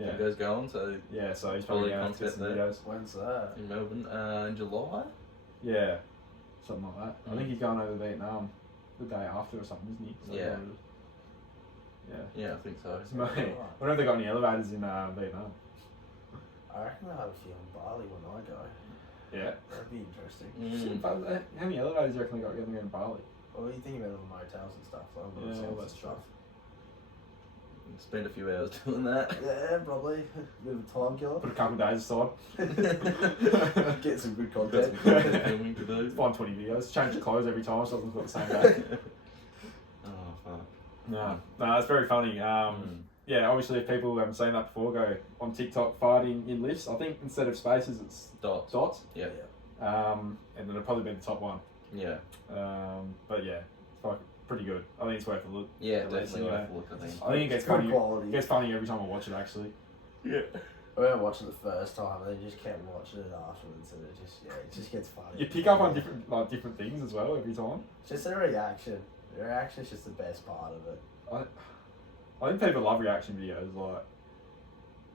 Yeah. Goes going, so yeah, so he's probably going to get some videos. When's that? In Melbourne, in July? Yeah, something like that. I think he's going over to Vietnam the day after or something, isn't he? So Yeah. Yeah. I think so. Mate, whenever they got any elevators in Vietnam. I reckon they'll have a few in Bali when I go. Yeah. That'd be interesting. But how many elevators do you reckon they got going in Bali? What do you think about all the motels and stuff? Like, Yeah, all that stuff. Spend a few hours doing that. Yeah, probably. Bit of a time killer. Put a couple of days aside. Get some good Got content. some content filming to do. Find 20 videos. Change your clothes every time so it doesn't got the same day. Oh fuck. No, it's very funny. Yeah, obviously if people haven't seen that before, go on TikTok, fighting in lifts. I think instead of spaces, it's Dots. dots. Yeah. And then it'll probably be the top one. Yeah. But yeah, it's like pretty good. I think it's worth a look. Yeah, At least, definitely anyway. worth a look, I think. I think it gets Good funny. quality. It gets funny every time I watch it. Actually. Yeah. I remember watching it the first time and then just kept watching it afterwards and it just gets funny. You pick up on different things as well every time. Just the reaction. The reaction's just the best part of it. I think people love reaction videos, like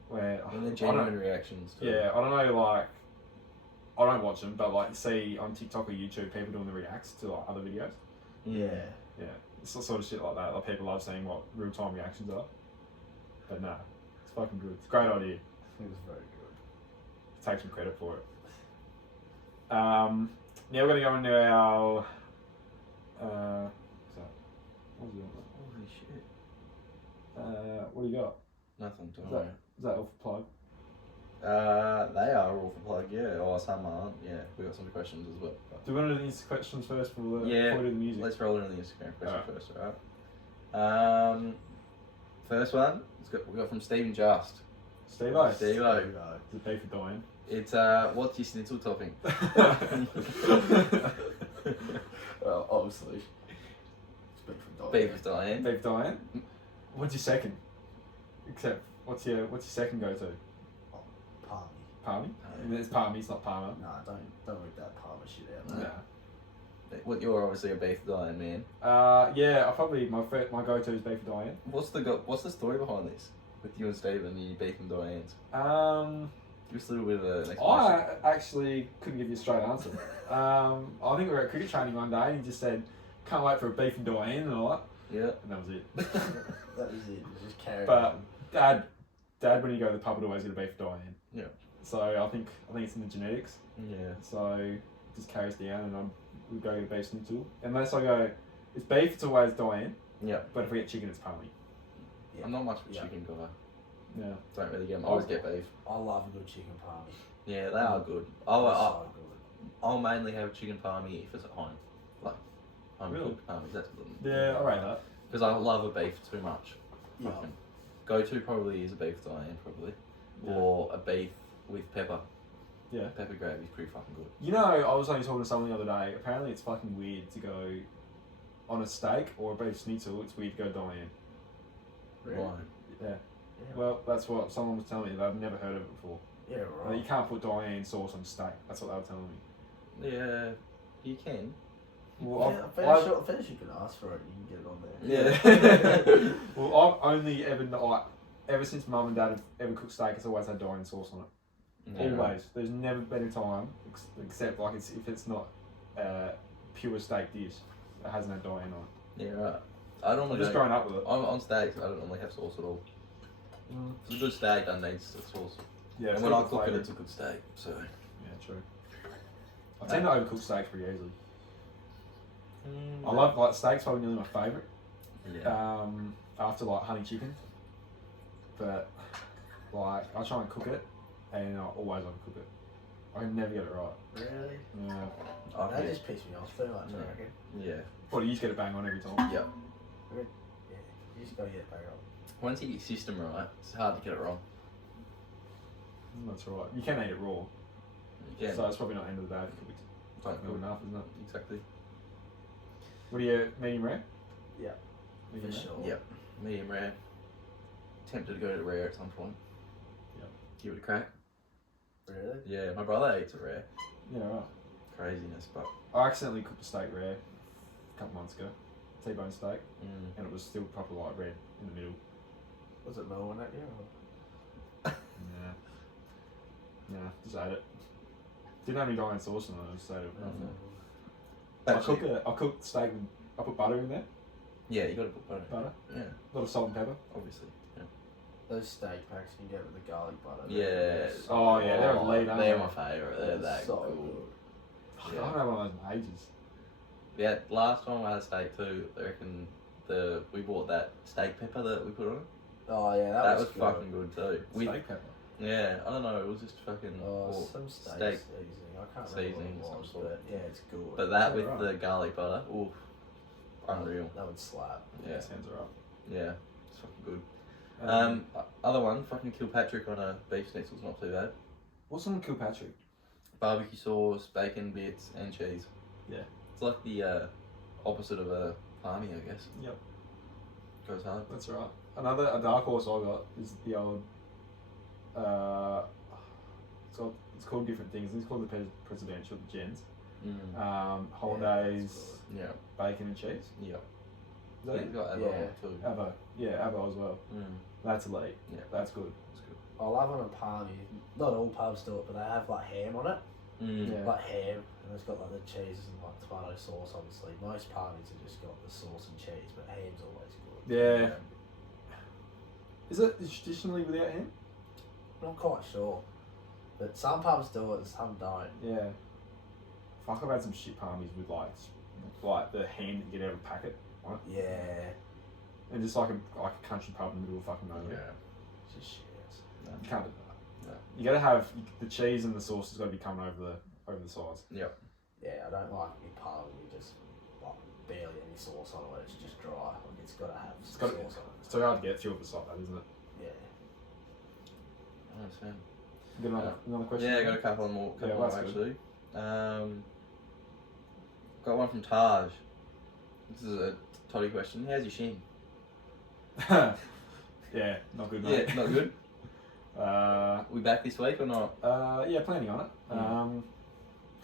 where And the I genuine don't- reactions. Too. Yeah, I don't know, like I don't watch them, but like see on TikTok or YouTube people doing the reacts to like other videos. Yeah. Yeah, it's the sort of shit like that. Like people love seeing what real time reactions are. But nah, it's fucking good. It's a great idea. It was very good. Take some credit for it. Now we're gonna go into our. What's that? What was it? Holy shit. What do you got? Nothing to Is worry. that all for plug? They are all for plug, yeah. Or some aren't. Yeah, we got some questions as well. But Do we want to do these questions first before we Yeah, do the music? let's roll into the Instagram question Alright. first, alright? First one, we got from Stephen Just. Steve-O. Steve-O. Is it beef or dying? It's what's your schnitzel topping? Well, obviously. It's been from Beef with Diane. Beef dying. What's your second? Except what's your second go to? Palmy. Palmy? It's Palmy, it's not Palmer. Nah, don't rip that Palmer shit out, No. mate. What you're obviously a beef with Diane man. Yeah, I probably my go to is beef or dying. What's the story behind this with you and Stephen and you beef and Diane's? Give us a little bit of an explanation. I actually couldn't give you a straight answer. I think we were at cricket training one day and he just said, "Can't wait for a beef and Diane," and all that, Yeah. and that was it. That was it. It was just carried But on. Dad, when you go to the pub, would always get a beef or Diane. Yeah. So I think it's in the genetics. Yeah. So it just carries down, and we go get beef schnitzel. Unless I go, it's beef, it's always Diane. Yeah. But if we get chicken, it's Palmy. I'm not much of a Yeah. chicken guy. Yeah. Don't really get them. I always get beef. I love a good chicken palmy. Yeah, they are good. They're I'll so good. I'll mainly have chicken palmy if it's at home. Like, home Really? cooked palmy. That's Yeah, I rate that. because I love a beef too much. Yeah. Fucking go-to probably is a beef Diane probably, Yeah. or a beef with pepper. Yeah. Pepper gravy is pretty fucking good. You know, I was only talking to someone the other day. Apparently, it's fucking weird to go on a steak or a beef schnitzel. It's weird to go Diane. Really? Right. Yeah. Yeah. Well, that's what someone was telling me. They've never heard of it before. Yeah, You right. can't put Diane sauce on steak. That's what they were telling me. Yeah, you can. Well, Yeah, I'm fairly sure you can ask for it and you can get it on there. Yeah. Well, I've only ever since Mum and Dad have ever cooked steak, it's always had Diane sauce on it. Yeah. Always. There's never been a time, except like if it's not pure steak dish, it hasn't had Diane on it. Yeah, right. I I've normally just don't- grown up with it. on steaks. I don't normally have sauce at all. It's a good steak that needs sauce. Yeah, And it's when I got cook it, flavour. it's a good steak. So. Yeah, true. I tend to overcook steaks pretty easily. I Mm, love like steaks. Probably nearly my favourite. Yeah. After like honey chicken, but like I try and cook it, and I always overcook it. I can never get it right. Really? Yeah. I That get- just pissed me off too much, I reckon. yeah. Well, you just get it bang on every time. Yeah. Yeah, you just gotta get it back up. Once you get your system right, it's hard to get it wrong. That's right. You can eat it raw, Yeah. so it's probably not the end of the day if you cook it. Don't Good cook. enough, isn't it? Exactly. What do you medium rare? Yeah. Medium For rare? sure. Yep. Medium rare. Tempted to go to rare at some point. Yep. Give it a crack. Really? Yeah, my brother eats it rare. Yeah, right. Craziness, but I accidentally cooked a steak rare a couple months ago. T-bone steak, and it was still proper like red in the middle. Was it Melbourne at you? Yeah. Yeah, just ate it. Didn't have any Diane sauce in it, I just ate it. Actually, I cook steak and I put butter in there. yeah, you got to put butter. Butter. Yeah, A lot of salt and pepper. obviously. Yeah. Those steak packs you get with the garlic butter. Yeah. Oh, yeah, they're a lead, aren't They're they? my favourite. They're that so cool. I Yeah. haven't had one of those in ages. Yeah, last time I had a steak too, I reckon we bought that steak pepper that we put on it. Oh yeah, That was good. fucking good too. With, Steak pepper. yeah, I don't know. It was just fucking Some steak steak. seasoning. I can't remember seasoning what of it was, some sort. but yeah, it's good. But that with Right. the garlic butter, oof, unreal. That would slap. Yeah, Sounds alright. yeah, it's fucking good. Other one, fucking Kilpatrick on a beef schnitzel's not too bad. What's on Kilpatrick? Barbecue sauce, bacon bits, and cheese. Yeah. It's like the opposite of a palmy, I guess. Yep. Goes hard. That's right. A dark horse I got is the old. It's called different things. It's called the presidential, the gens. Hollandaise, Yeah. bacon and cheese. Yeah. Is that He's it? got that Yeah. on too. Avo. Yeah, Avo as well. That's elite. Yeah. That's good. It's good. I love on a palmy. Not all pubs do it, but they have like ham on it. Yeah. Like ham, and it's got like the cheese and like tomato sauce. Obviously, most palmies have just got the sauce and cheese, but ham's always good. Yeah. Is it traditionally without ham? Not quite sure, but some pubs do it and some don't. Yeah. Fuck, I've had some shit palmies with like the ham that you get out of a packet, right? Yeah, And just like a country pub in the middle of fucking nowhere. Yeah. it's just shit. You can't do that. No. You gotta have the cheese and the sauce has got to be coming over the sides. Yeah, I don't like any palmy with just like barely any sauce on it. It's just dry. Like it's got to have It's some got sauce on It's too hard to get through the side, that isn't it? it. I understand. You got another question? Yeah, I got a couple more. Yeah, Couple more that's actually. Got one from Taj. This is a toddy question. How's your shin? Yeah, not good, mate. Yeah, not good. Uh, We back this week or not? yeah, planning on it.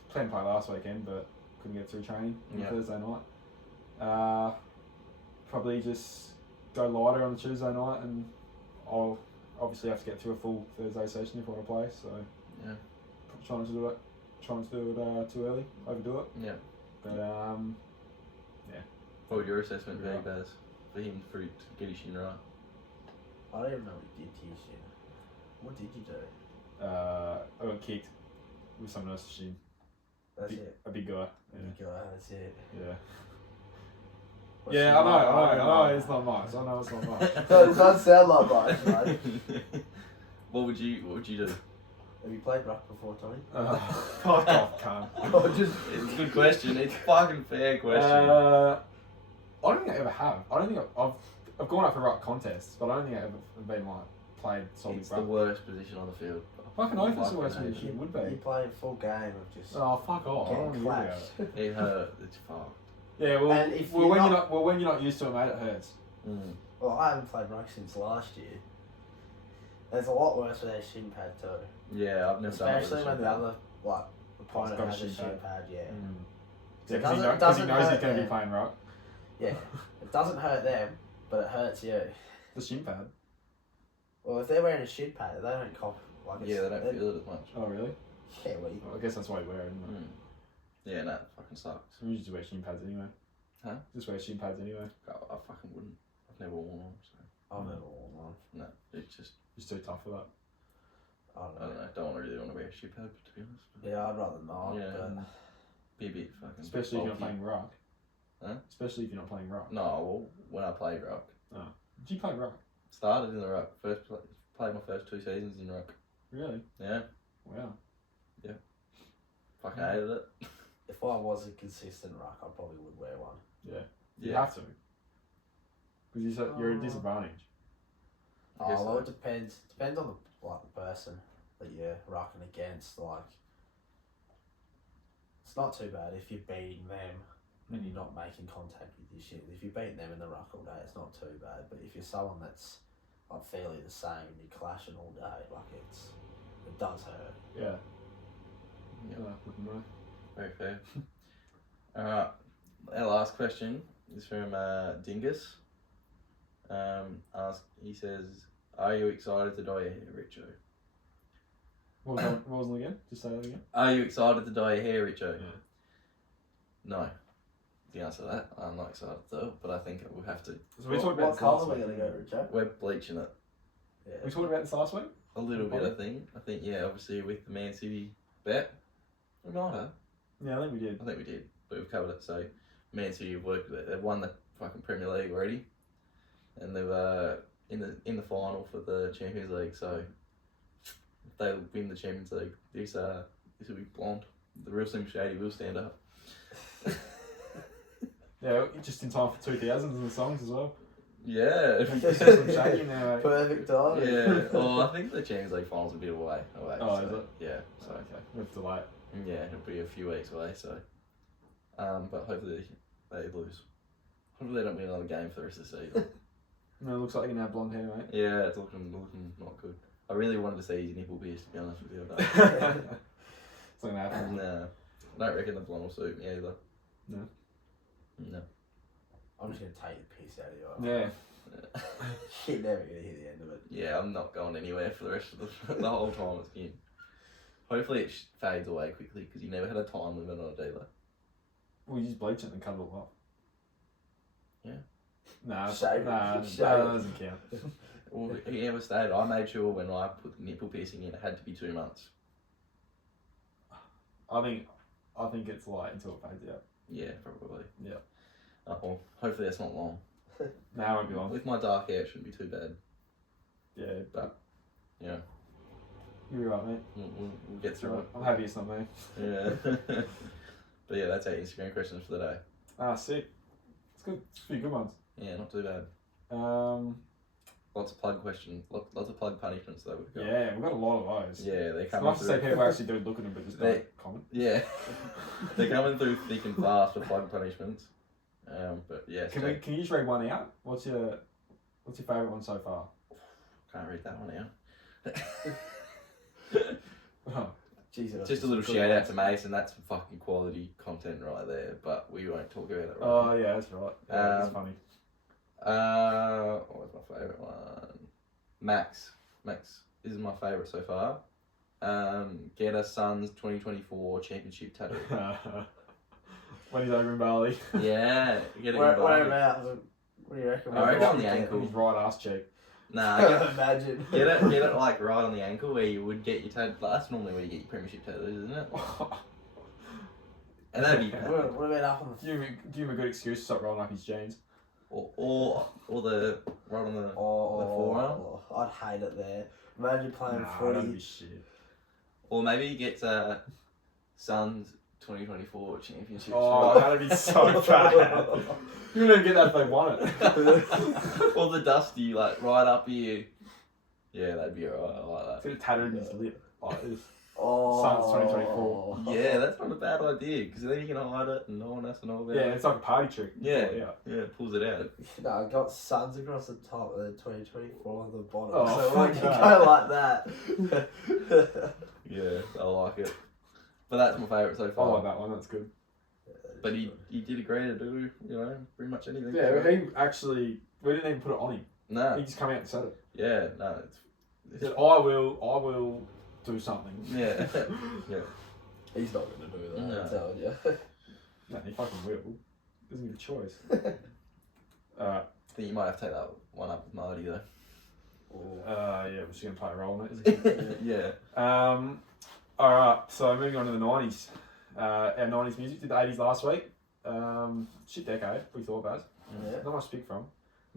Planned to play last weekend, but couldn't get through training on Yeah. Thursday night. Probably just go lighter on the Tuesday night, and I'll obviously have to get through a full Thursday session if I want to play. So Yeah. trying to do it too early, overdo it. Yeah. But What would your assessment be, Yeah. Baz, for him to get his shin right? I don't even know what you did to your shin. What did you do? I got kicked with someone else's shin. That's it. A big guy. Yeah. You go, that's it. Yeah. What's Yeah, your I know. like? It's not much. I know it's not much. It doesn't sound like much, mate. What would you do? Have you played ruck before, Tony? Fuck off, cunt. It's a good question. It's a fucking fair question. I don't think I ever have. I don't think I've gone up for ruck contests, but I don't think I ever have been like played solid It's the ruck. worst position on the field. Fucking oath, it's the Fucking worst hate position. it. It would You be. play a full game of just Oh, fuck off! I don't want to getting hear about clashed. it. It hurt. It's fucked. Yeah, well, And if well, you're when not- when you're not used to it, mate, it hurts. Well, I haven't played ruck since last year. It's a lot worse with a shin pad too. Yeah, I've never done it. Especially when the other opponent got a has a shin shin pad. pad, yeah. Yeah, It because he doesn't knows he's hurt going to be them. playing ruck. Yeah. It doesn't hurt them, but it hurts you. The shin pad. Well, if they're wearing a shin pad, they don't cop like it's, Yeah, they don't feel it as much. Oh, really? Yeah, well, Well, I guess that's why you wear it, isn't it? Yeah, that fucking sucks. You just wear shin pads anyway. Huh? Just wear shin pads anyway. I fucking wouldn't. I've never worn one, so I've never worn one. no. It's just It's too tough for that. I don't I know. don't know. Don't really want to wear a shoe pad, to be honest. But Yeah, I'd rather not. Yeah. But be a bit fucking. Especially if you're not bulky. playing ruck. Huh? Especially if you're not playing ruck. No, well, when I played ruck, Did you play ruck? started in the ruck. Played my first 2 seasons in ruck. Really? Yeah, Wow. fucking hated it. if I was a consistent ruck, I probably would wear one. You have to. Because you're at a disadvantage. I guess Oh, well, so. it depends. Depends on the person that you're rucking against. Like, it's not too bad if you're beating them and you're not making contact with your shit. If you're beating them in the ruck all day, it's not too bad. But if you're someone that's like fairly the same and you're clashing all day, like it does hurt. Yeah. Yeah. Wouldn't know. Very fair. Alright, our last question is from Dingus. He says, "Are you excited to dye your hair, Richo?" What was it again? Just say that again. Are you excited to dye your hair, Richo? Yeah. No. The answer to that, I'm not excited to do it, but I think we'll have to. So we talked about What this colour last are we week. going to go, Richo? We're bleaching it Yeah. We talked about this last week? a little bit. I think yeah. Obviously with the Man City bet, we might have. Yeah, I think we did. I think we did, but we've covered it. So Man City have worked with it. They've won the fucking Premier League already, and they've in the final for the Champions League. So if they win the Champions League, this will be blonde. The real Slim Shady will stand up. Yeah, just in time for 2000s and the songs as well. Yeah. Some shady now. Perfect time. Yeah. Well, I think the Champions League final's a bit away. Oh, so, is it? Yeah. So Okay, we have to delay. yeah, it'll be a few weeks away. So, but hopefully they lose. Hopefully they don't win another game for the rest of the season. No, it looks like you're gonna have blonde hair, mate. Yeah, it's looking not good. I really wanted to see his nipple pierced, to be honest with you. But It's not gonna happen. no, I don't reckon the blonde will suit me either. No. No. I'm just gonna take the piss out of you. Yeah. You're never gonna hear the end of it. Yeah, I'm not going anywhere for the rest of the whole time it's in. Hopefully it fades away quickly because you never had a time limit on it either. Well, you just bleach it and cut it all off. Yeah. Nah, Shave it. that Shave it. doesn't count. Well, he never stayed. I made sure when I put the nipple piercing in, it had to be 2 months. I think it's like until it fades out. Yeah, probably. Yeah. Well, hopefully that's not long. Nah, it won't be long. With my dark hair, it shouldn't be too bad. Yeah, But, yeah, you're right, mate. we'll get through it. I'm happy it's not me. Yeah. But yeah, that's our Instagram questions for the day. Ah, sick. It's good. It's a few good ones. Yeah, not too bad. Lots of plug questions, lots of plug punishments though. We've got. Yeah, we've got a lot of those. Yeah, they It's come nice to through. say people actually do look at them, but just don't comment. Yeah, they're coming through thick and fast for plug punishments. But yeah, Can you just read one out? What's your favourite one so far? Can't read that one out. Oh, Jesus. Just a little shout out to Mason. That's fucking quality content right there. But we won't talk about it right oh yeah, that's right. Yeah, that's funny. What was my favourite one? Max is my favourite so far. Get a Suns 2024 championship tattoo. When he's over in Bali. Yeah, get it. Whereabouts? What do you reckon? I reckon on the ankle. His right ass cheek. Nah, Imagine. get it like right on the ankle where you would get your tattoo. That's normally where you get your premiership tattoos, isn't it? And that'd be What about up on the... Give him a good excuse to stop rolling up his jeans. or the right on the forearm. I'd hate it there. Imagine playing That'd footy. be shit. Or maybe he gets Suns 2024 championship. Oh, that'd be so bad. You wouldn't get that if they won it. Or the dusty, like right up here. Yeah, that'd be alright. I like that. Get it tattooed in his lip. Like this. Oh. Suns 2024. Yeah, that's not a bad idea because then you can hide it and no one has to know about Yeah, it. it's like a party trick. Yeah, Yeah. it pulls it out. No, I got Suns across the top and then 2024 on the bottom. Oh, so I fuck can that. go like that. Yeah, I like it. But that's my favourite so I far. like that one, that's good. But he did agree to do, pretty much anything. Yeah, he actually, we didn't even put it on him. No. He just came out and said it. Yeah, no. He said, I will do something. Yeah. Yeah. He's not going to do that, No. I'm telling you. No, he fucking will. Doesn't get a choice. Alright. I think you might have to take that one up with Marty though. Yeah, we're just going to play a role in it, isn't it? Yeah. Alright, so moving on to the 90s. Our 90s music, did the 80s last week. Shit decade, we thought, Baz. Yeah. Not much to pick from.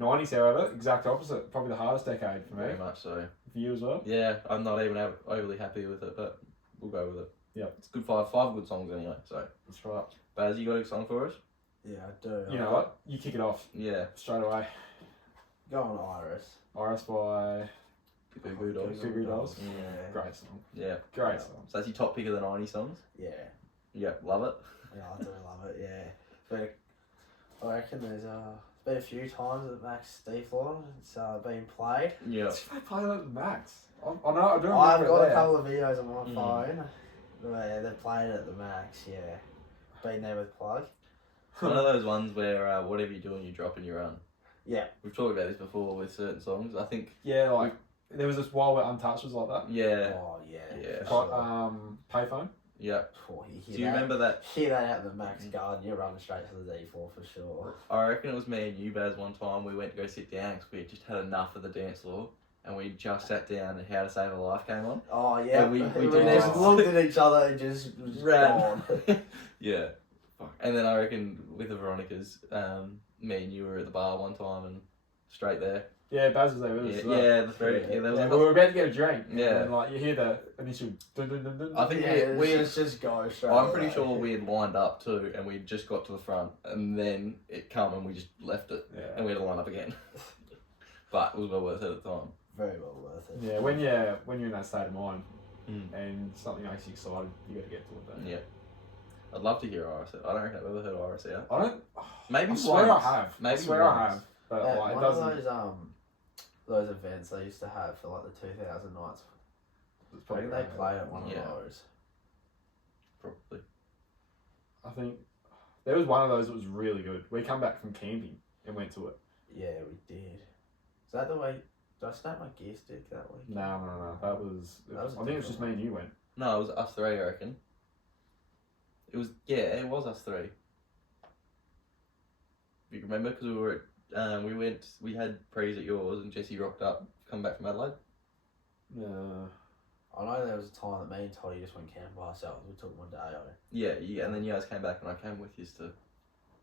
90s, however, exact opposite. Probably the hardest decade for me. Very much so. For you as well. Yeah, I'm not even overly happy with it, but we'll go with it. Yeah. It's good five good songs anyway, so. That's right. Baz, you got a song for us? Yeah, I do. You know what? You kick it off Yeah. straight away. Go on Iris. Iris by Goo Goo Dolls. Goo Goo Dolls. Yeah. Great song. Yeah. Great song. So that's your top pick of the 90 songs? Yeah. Yeah, love it. Yeah, I do love it, yeah. But I reckon there's been a few times that Max Steeflon it's been played. Yeah. They play that at the max. I know. I do remember I've it got there. a couple of videos on my phone where they played it at the max, yeah. Been there with Plug. It's one of those ones where whatever you're doing, you drop and you run. Yeah. We've talked about this before with certain songs. I think. Yeah, like there was this while where Untouched was like that. Yeah. Oh, yeah. Yeah. for But, sure. Payphone. Yeah. Oh, Do you remember that? Hear that out the max garden, you're running straight to the D4 for sure. I reckon it was me and you, Baz, one time we went to go sit down because we had just had enough of the dance floor and we just sat down and How to Save a Life came on. Oh, yeah. And we we did just this. looked at each other and just Ran. gone. Yeah. Fuck. And then I reckon with the Veronicas, me and you were at the bar one time and straight there. Yeah, Baz was there with us. Yeah, as well. yeah, that's very. Yeah, there was Yeah, a we were about to get a drink. Yeah. And then, like, you hear the initial dun dun dun dun. I think Yeah, we it's just go straight. I'm pretty away. sure we had lined up too, and we just got to the front, and then it come and we just left it, and Yeah. we had to line up again. But it was well worth it at the time. Very well worth it. Yeah, when you're in that state of mind and something makes you excited, you got to get to it. Don't you? Yeah. I'd love to hear RS out. I don't reckon I've ever heard RS out. I don't. Maybe I swear once. I have. Maybe I swear I once. have. But Yeah, like, it one doesn't. of those events they used to have for like the 2000 nights. It's I probably think they played at one Yeah. of those. Probably. I think there was one of those that was really good. We come back from camping and went to it. Yeah, we did. Is that the way? Did I snap my gear stick that week? No. That was That was I think it was just me and you went. No, it was us three, I reckon. It was, yeah, it was us three. You remember? Because we were at, we had prees at yours, and Jesse rocked up, come back from Adelaide. Yeah. I know there was a time that me and Toddy just went camping by ourselves. We took one day out. Yeah, and then you guys came back, and I came with you to,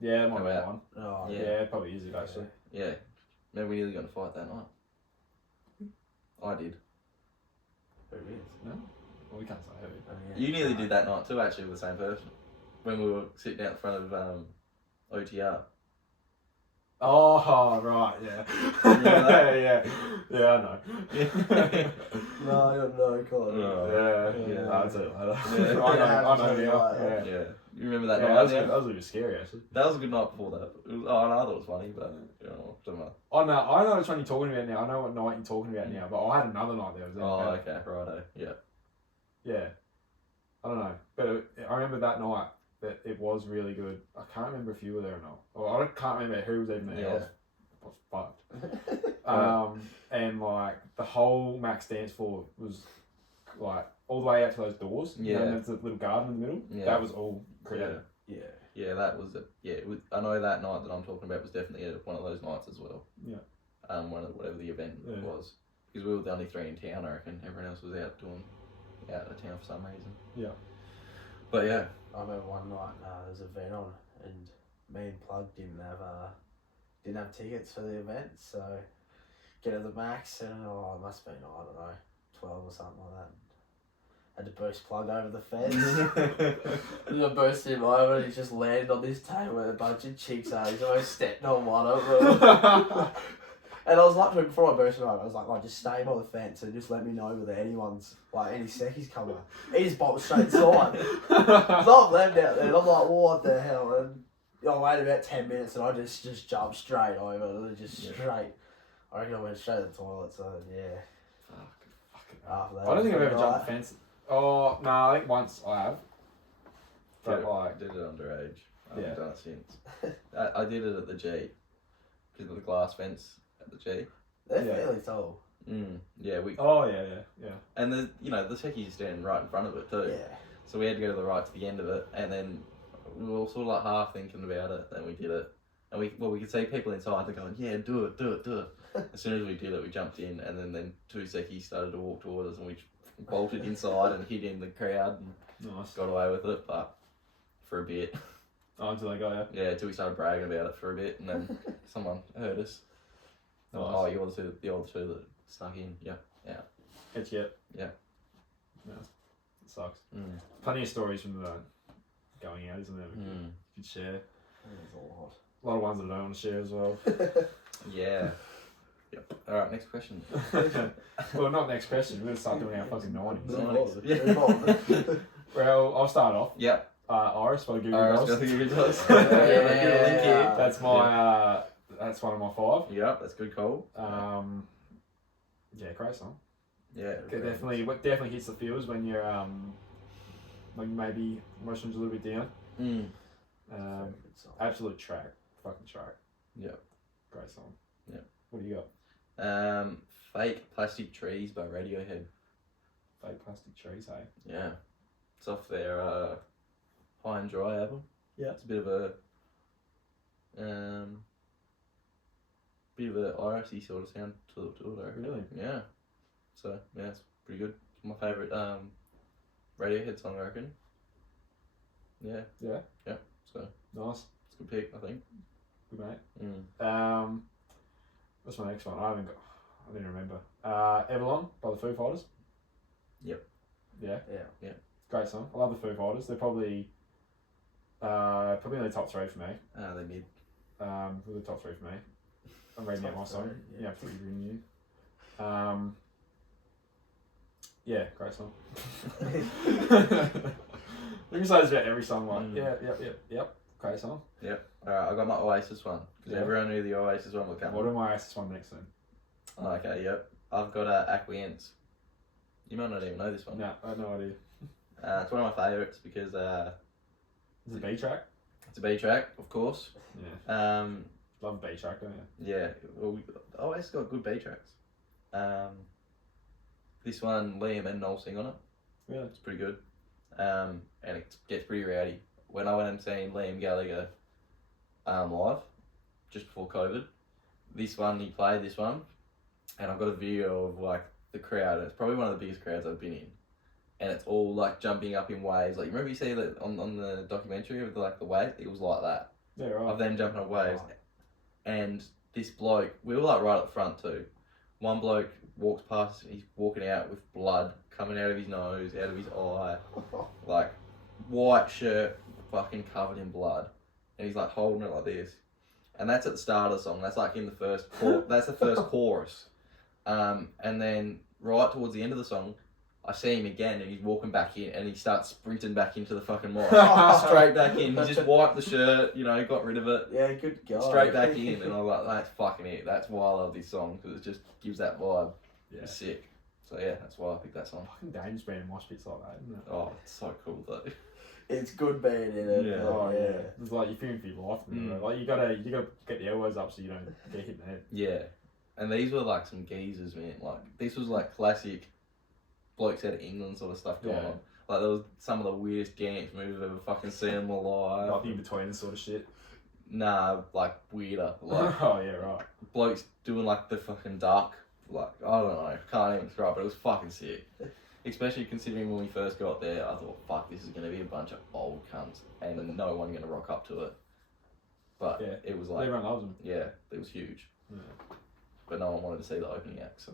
Yeah, it might Go be out. one. Oh, Yeah. Yeah, it probably is it actually. yeah. Maybe we nearly got in a fight that night. I did. Who is? No? Well, we can't say who. Oh, yeah. You nearly did that night too, actually, with the same person. When we were sitting out in front of OTR. Oh, right, yeah. Remember that? yeah, I know. No, I don't know. God. Yeah, Yeah. I'll tell you later. Yeah. I know Yeah. now. Yeah. Yeah. You remember that Yeah, night? that was, Yeah? that was a bit scary actually. That was a good night before that. It was, oh, no, I thought it was funny, but you know, doesn't matter. I know which one you're talking about now. I know what night you're talking about now, but I had another night there. Oh, okay, righto. Yeah. Yeah. I don't know. But I remember that night that it was really good. I can't remember if you were there or not. Or I can't remember who was even there. Yeah. I was fucked. And like the whole Max dance floor was like all the way out to those doors. Yeah. And there's a little garden in the middle. Yeah. That was all created. Yeah. Yeah, that was it. Yeah, it was, I know that night that I'm talking about was definitely one of those nights as well. Yeah. Whatever the event Yeah. was. Because we were the only three in town, I reckon. Everyone else was out of town for some reason. Yeah. But yeah. I remember one night there was an event on, and me and Plug didn't have tickets for the event, so get to the Max, and it must have been, I don't know, 12 or something like that. Had to boost Plug over the fence. And I burst him over, and he just landed on this table with a bunch of chicks on. He's almost stepped on one of them. And I was like, before I burst him over, I was like, just stay by the fence and just let me know whether anyone's, like, any seckies coming. He just bopped straight inside. So I'm left out there, and I'm like, what the hell? And I waited about 10 minutes, and I just jumped straight over, just straight. I reckon I went straight to the toilet, so yeah. After that, I don't think I've ever right. jumped the fence. Oh, no, I think once I have. But Did like, it underage. I haven't Yeah. done it since. I did it at the G. Because of the glass fence at the G. They're Yeah. fairly tall. Yeah, oh yeah. and the the secchies standing right in front of it too. Yeah. So we had to go to the right to the end of it, and then we were all sort of like half thinking about it, and we did it. And we could see people inside, they're going, yeah, do it. As soon as we did it, we jumped in, and then two secchies started to walk towards us, and we bolted inside and hid in the crowd and Nice. got away with it, but for a bit. Oh, until they got Yeah, until we started bragging about it for a bit, and then someone heard us. Nice. Oh, you're the other two that snuck in. Yeah. It's yet. Yeah. No, it sucks. Mm. Plenty of stories from the going out, isn't there? You could share. There's a lot. A lot of ones that I don't want to share as well. Yeah. Yep. Alright, next question. Well, not next question. We're going to start doing our fucking 90s. Move on. Well, I'll start off. Yep. Iris by Google Alright, Dolls. I think you does. Yeah. Yeah, link here. That's my. That's one of my 5. Yep, that's good call. Yeah, great song. Yeah. It definitely hits the feels when you're when maybe emotions a little bit down. Absolute track, fucking track. Yep. Great song. Yep. What do you got? Fake Plastic Trees by Radiohead. Fake Plastic Trees, hey? Yeah. It's off their High and Dry album. Yeah. It's a bit of a irisy sort of sound to it, I reckon. Really? Yeah. So yeah, it's pretty good. My favourite Radiohead song, I reckon. Yeah. Yeah. So Nice. it's a good pick, I think. Good mate. Mm. What's my next one? I didn't remember. Everlong by the Foo Fighters. Yep. Yeah. Yeah. Great song. I love the Foo Fighters. They're probably in the top 3 for me. They did. Who are the top 3 for me? I'm reading out my song. Yeah. Yeah, absolutely reading you. Yeah, great song. You can say this about every song, like, yep, great song. Yep. Alright, I got my Oasis one. Because everyone knew the Oasis one was coming. What am I asked this one next then? Oh, okay, yep. I've got Acquiesce. You might not even know this one. No, I have no idea. It's one of my favourites because Is it B track? it's a B track, of course. Yeah. Love B track, don't you? Yeah. Well, Oasis got good B tracks. This one, Liam and Noel sing on it. Yeah. It's pretty good. And it gets pretty rowdy. When I went and seen Liam Gallagher live, just before COVID, he played this one, and I've got a video of like the crowd. It's probably one of the biggest crowds I've been in, and it's all like jumping up in waves. Like, you remember you see that on the documentary of the wave? It was like that. Yeah, right. Of them jumping up waves. And this bloke, we were like right at the front too. One bloke walks past, he's walking out with blood coming out of his nose, out of his eye, like white shirt, fucking covered in blood, and he's like holding it like this. And that's at the start of the song. That's like in the first that's the first chorus. And then right towards the end of the song, I see him again, and he's walking back in, and he starts sprinting back into the fucking mosh. Straight back in. He just wiped the shirt, got rid of it. Yeah, good guy. Straight back in, and I'm like, that's fucking it. That's why I love this song, because it just gives that vibe. Yeah. It's sick. So yeah, that's why I picked that song. Fucking dangerous being in mosh pits like that, isn't it? Oh, it's so cool though. It's good being in it. Yeah. but, yeah. It's like you're fearing for your life. Like you gotta get the elbows up so you don't get hit in the head. Yeah. And these were like some geezers, man. Like, this was like classic blokes out of England sort of stuff going on. Like, there was some of the weirdest gangs moves I've ever fucking seen in my life. Like the in-between sort of shit. Nah, like weirder. Like, oh yeah, right. blokes doing like the fucking duck. Like, I don't know, can't even describe it. It was fucking sick. Especially considering when we first got there, I thought, fuck, this is going to be a bunch of old cunts and no one going to rock up to it. But it was like, everyone loves them. Yeah, it was huge. Yeah. But no one wanted to see the opening act, so.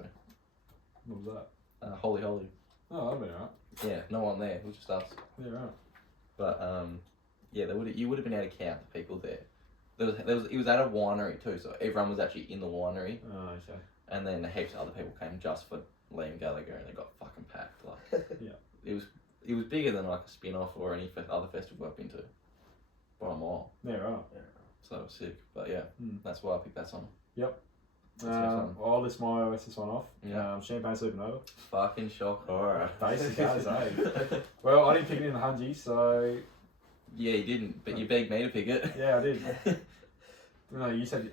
What was that? Holy Holy. Oh, that'd be alright. Yeah, no one there, it was just us. Yeah, right. But yeah, you would have been able to count the people there. It was at a winery too, so everyone was actually in the winery. Oh, okay. And then heaps of other people came just for Liam Gallagher, and they got fucking packed. Like, Yeah. It was bigger than like a spin-off or any other festival I've been to, by a mile. Yeah, right. So it was sick. But yeah, that's why I picked that song. Yep. That's the next one. I'll list my OSS one off. Yeah. Champagne Supernova. Fucking shock horror. Basic as, eh? Well, I didn't pick it in the Hungy, so... Yeah, you didn't, but you begged me to pick it. Yeah, I did. No, I said,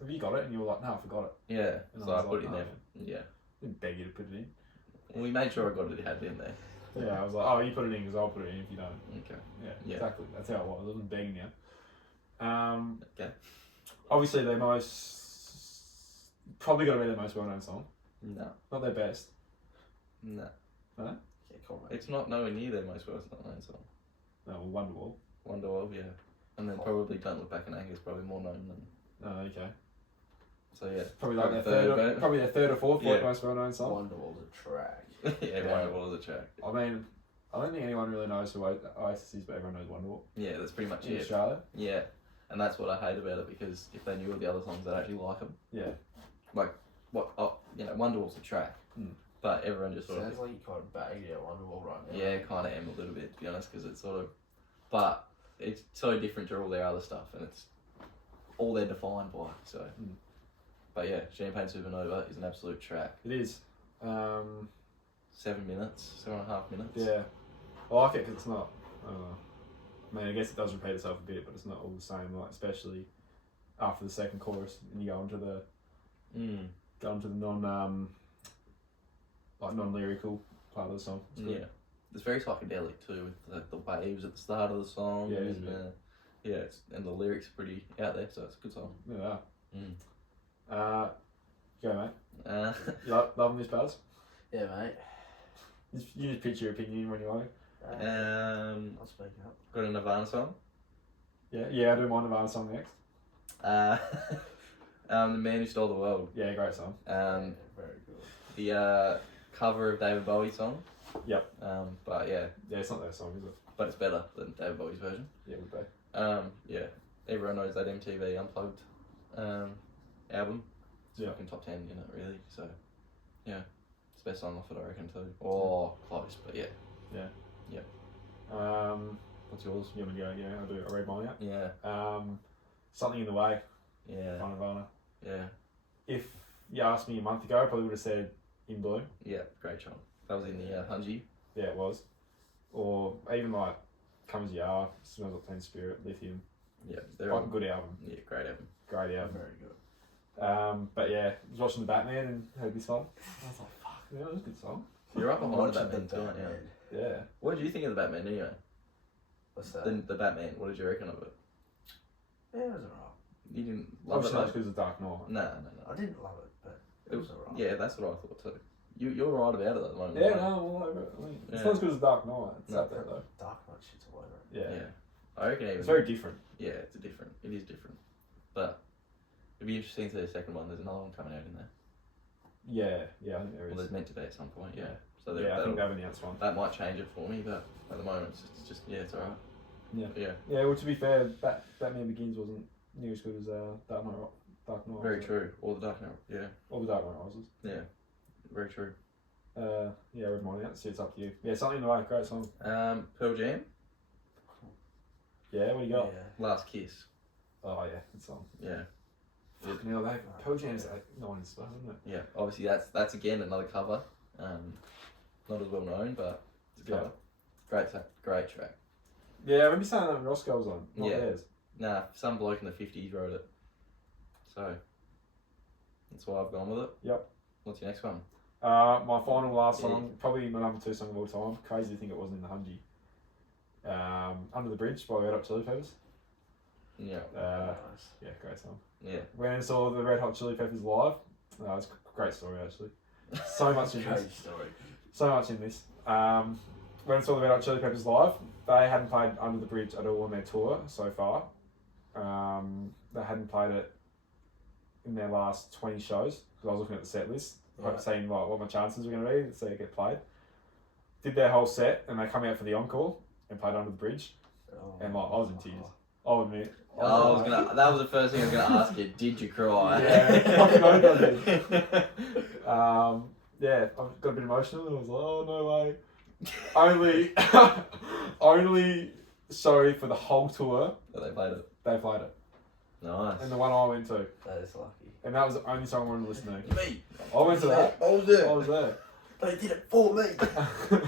have you got it? And you were like, no, I forgot it. Yeah, And so I I was put like, it in "Oh, there. yeah." Yeah. Didn't beg you to put it in. Well, we made sure I got it, had it in there. Yeah, I was like, oh, you put it in because I'll put it in if you don't. Okay. Yeah, exactly. That's how it was. I wasn't begging you. Okay. Obviously, probably got to be their most well-known song. No. Not their best. No. No? Yeah, cool, mate. It's not nowhere near their most well-known song. No, Wonderwall. Wonderwall, yeah. And then probably Don't Look Back in Anger is probably more known than. Oh, okay. So yeah. Probably like their third or fourth most well-known song. Wonderwall's a track. Yeah, Wonderwall is a track. I mean, I don't think anyone really knows who Oasis is, but everyone knows Wonderwall. Yeah, that's pretty much In it. Australia. Yeah. And that's what I hate about it, because if they knew all the other songs, they'd actually like them. Yeah. Like, Wonderwall's a track. But everyone just sort of. Sounds like you kind of bagged out Wonderwall right now. Yeah, kind of am a little bit, to be honest, because it's sort of. But it's so different to all their other stuff, and it's all they're defined by. So. But yeah, Champagne Supernova is an absolute track. It is. 7 minutes, 7.5 minutes. Yeah. I like it because it's not. I don't know. I mean, I guess it does repeat itself a bit, but it's not all the same. Like, especially after the second chorus, and you go into the non-lyrical part of the song. It's good. Yeah, it's very psychedelic too, with the waves at the start of the song. Yeah, it is a and, and the lyrics are pretty out there, so it's a good song. Yeah. Go, mate. Uh, Loving this, Buzz? Yeah, mate. You just pitch your opinion when you want it. I'll speak up. got a Nirvana song. Yeah, I do my Nirvana song next. The Man Who Stole the World. Yeah, great song. Very good. The cover of David Bowie's song. Yep. But yeah, Yeah, it's not their song, is it? but it's better than David Bowie's version. Yeah, it would be. Yeah, everyone knows that MTV Unplugged album. It's Yeah. fucking top 10 in it, really. So, yeah, it's the best song off it, I reckon, too. Or close, but yeah. What's yours? You want me to go? Yeah, I'll do. I'll read mine out. Yeah, Something in the Way. yeah, By Nirvana. yeah, If you asked me a month ago, I probably would have said In Blue. yeah. Great song. That was in the Hungy. Yeah, it was. Or even like Come As You Are, Smells Like Teen Spirit, Lithium. Yeah, they're Fucking on. good album. Yeah, great album. Great album. Very good. But yeah, I was watching the Batman and heard this song. I was like, fuck, yeah, that was a good song. You're up behind the Watching Batman the too, aren't you? Batman. Yeah. What did you think of the Batman anyway? What's that? The Batman. What did you reckon of it? Yeah, it was alright. You didn't love it, Obviously, that's though? because of Dark Knight. No. I didn't love it, but it was alright. Yeah, that's what I thought too. You're right about it at the moment. Yeah, aren't no, I'm all over it. I mean, it's Yeah. not as good as Dark Knight. It's No. up there though. Dark Knight shit's all over it. you? Yeah. Yeah. I reckon even. It's very different. Yeah, it's a different. It is different. But it'd be interesting to see the second one. There's another one coming out in there. Yeah, I think there Well, is. there's meant to be at some point. Yeah. So Yeah, I think they've announced one. that might change it for me, but at the moment it's just yeah, it's alright. Yeah. Yeah. Yeah, well, to be fair, Batman Begins wasn't near as good as Dark Knight. Very was it? true. All the Dark Knight. Yeah. Or the Dark Knight Rises. Yeah. Very true. Yeah, I read mine out. See, it's up to you. Yeah, Something in the Way, great song. Pearl Jam. Yeah, what do you got? Yeah. Last Kiss. Oh yeah, good song. Yeah. Fucking hell, Pearl Jam's like 90s stuff, isn't it? Yeah. Obviously that's again another cover. Not as well known, but it's a cover. Great track. Yeah, I remember saying that Roscoe was on. Not Yeah. theirs. Nah, some bloke in the 50s wrote it. So, that's why I've gone with it. Yep. What's your next one? My final last Yeah. song, probably my number 2 song of all time. Crazy to think it wasn't in the Hungy. Under the Bridge by Red Hot Chili Peppers. Yeah. Nice. Yeah, great song. Yeah. Went and saw the Red Hot Chili Peppers live. It's a great story actually. So much in this. Great story. So much in this. Went and saw the Red Hot Chili Peppers live. They hadn't played Under the Bridge at all on their tour so far. They hadn't played it in their last 20 shows because I was looking at the set list, Right. seeing what my chances were going to be to see it get played. Did their whole set and they come out for the encore and played Under the Bridge. Oh. And like, I was in tears. I'll admit. That was the first thing I was gonna ask you. Did you cry? Yeah, fucking oath I did. Yeah, I got a bit emotional and I was like, oh no way. Only sorry for the whole tour But they played it. they played it. Nice. And the one I went to. That is lucky. And that was the only song I wanted to listen to. Me. I went to that. I was there. I was there. They did it for me. That's what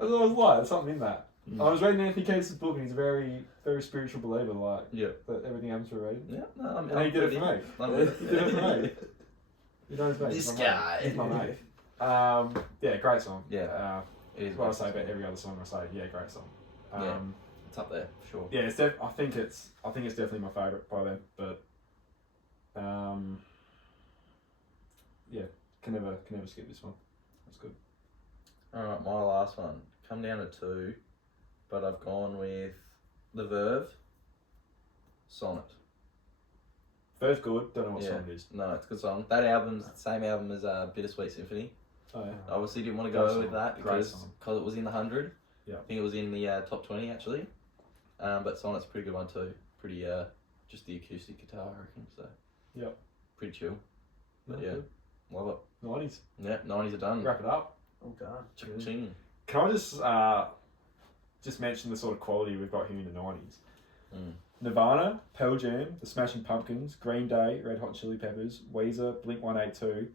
I was like, there's something in that. Mm. I was reading Anthony Kiedis' book and he's a very, very spiritual believer, like, Yeah. that everything happens for a reason. Yeah. No, I'm, And he did it for me. I'm with He did it for me. You know his mate. This He's my guy. mate. He's my mate. Yeah, great song. Yeah. It is. That's what I say about every other song I say. Yeah, great song. Yeah. It's up there for sure. Yeah, I think it's definitely my favourite by them. But yeah, can never skip this one. That's good. Alright, my last one. Come down to 2, but I've gone with The Verve, Sonnet. Verve's good. Don't know what Yeah. song it is. No, it's a good song. That album's the same album as Bittersweet Symphony. Oh yeah. I obviously didn't want to Great go song. with that Great because song. it was in the 100. Yeah. I think it was in the top 20 actually. But Sonnet's a pretty good one too. Pretty just the acoustic guitar I reckon. So. Yep. Pretty chill. But No, yeah, good. love it. 90s. Yeah, 90s are done. Wrap it up. All done. Ching. Can I just mention the sort of quality we've got here in the 90s? Mm. Nirvana, Pearl Jam, The Smashing Pumpkins, Green Day, Red Hot Chili Peppers, Weezer, Blink-182,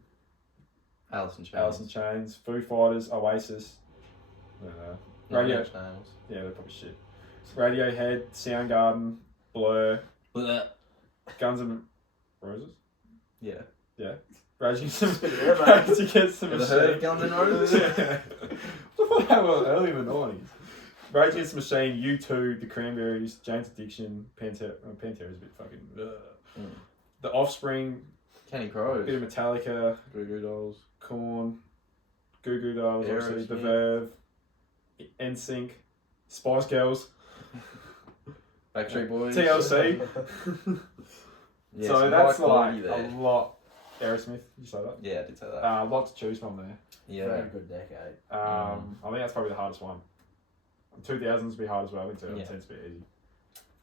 Alice in Chains. Alice in Chains, Foo Fighters, Oasis. I don't know. Nine Radio. Inch Nails. Yeah, they're probably shit. Radiohead, Soundgarden, Blur, Blech. Guns N' Roses. Yeah. Rage Against the Yeah, mate. Machine. Ever heard of Guns N' Roses? Yeah. What the fuck happened early in the 90s? Rage Against the Machine, U2, The Cranberries, Jane's Addiction, Pantera. Pantera's a bit fucking. Mm. The Offspring, Kenny a Crows. bit of Metallica, Goo Goo Dolls. Korn, Goo Goo Dolls, obviously, The Aerosmith. Verve, NSYNC, Spice Girls, Backstreet Boys. TLC. Yeah, so some that's high quality like there. a lot. Aerosmith, did you say that? Yeah, I did say that. A lot to choose from there. Yeah. Very good decade. I think that's probably the hardest one. 2000s would be hard as well. I think 2010s tends to be easy.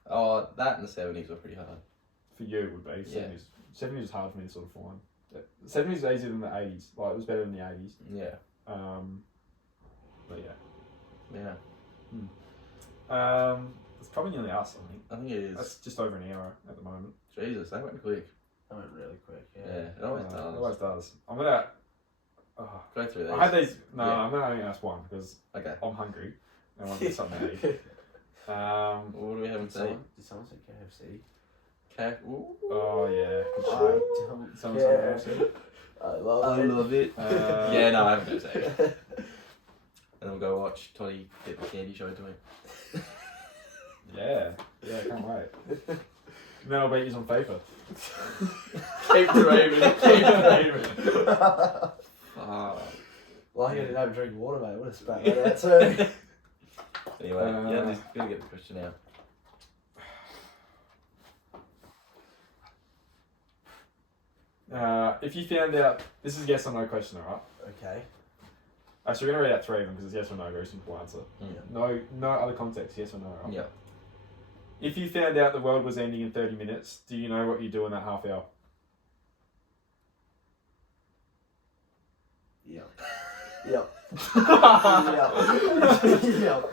Oh, that and the 70s were pretty hard. For you, it would be. Yeah. 70s is hard for me to sort of find. 70s is easier than the 80s. Like, it was better than the 80s. Yeah. But yeah. Yeah. It's probably nearly us, I think. I think it is. That's just over an hour at the moment. Jesus, that went quick. That went really quick. Yeah, Yeah. it always It does. always does. I'm gonna. Go through these. I had these. No, Yeah. I'm gonna only ask one because Okay. I'm hungry and I want to get something to eat. What do we have to say? Did someone say KFC? Okay. Ooh. Oh yeah, good I show. don't Someone care. said I love I it. love it. Yeah, No, I haven't got to say it. And then we'll go watch Toddy get the candy show to him. Yeah, can't wait. And then I'll beat you on FIFA. Keep dreaming. Keep dreaming. Well, I didn't have a drink of water, mate. Would have spat that out too. Anyway, yeah, just gotta get the question out. If you found out, this is a yes or no question, alright? Okay. Actually, we're gonna read out three of them because it's yes or no, very simple answer. No other context, yes or no, right? Yeah. If you found out the world was ending in 30 minutes, do you know what you do in that half hour? Yep. Yep. Yep.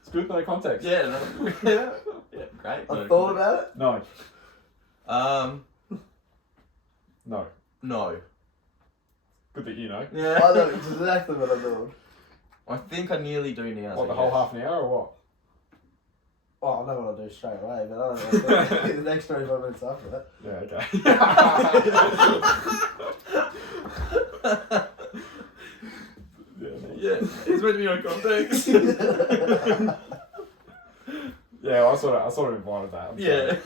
It's good, no context. Yeah, no, yeah, great. I thought about it. No. No. No. Good that you know. Yeah. I know exactly what I'm doing. I think I nearly do now. What, so the whole yes. half an hour or what? Well, I know what I'll do straight away, but I don't know. The next 25 minutes after that. Yeah, okay. Yeah, it's meant to be on context. Yeah, well, I sort of invited that. I'm Yeah.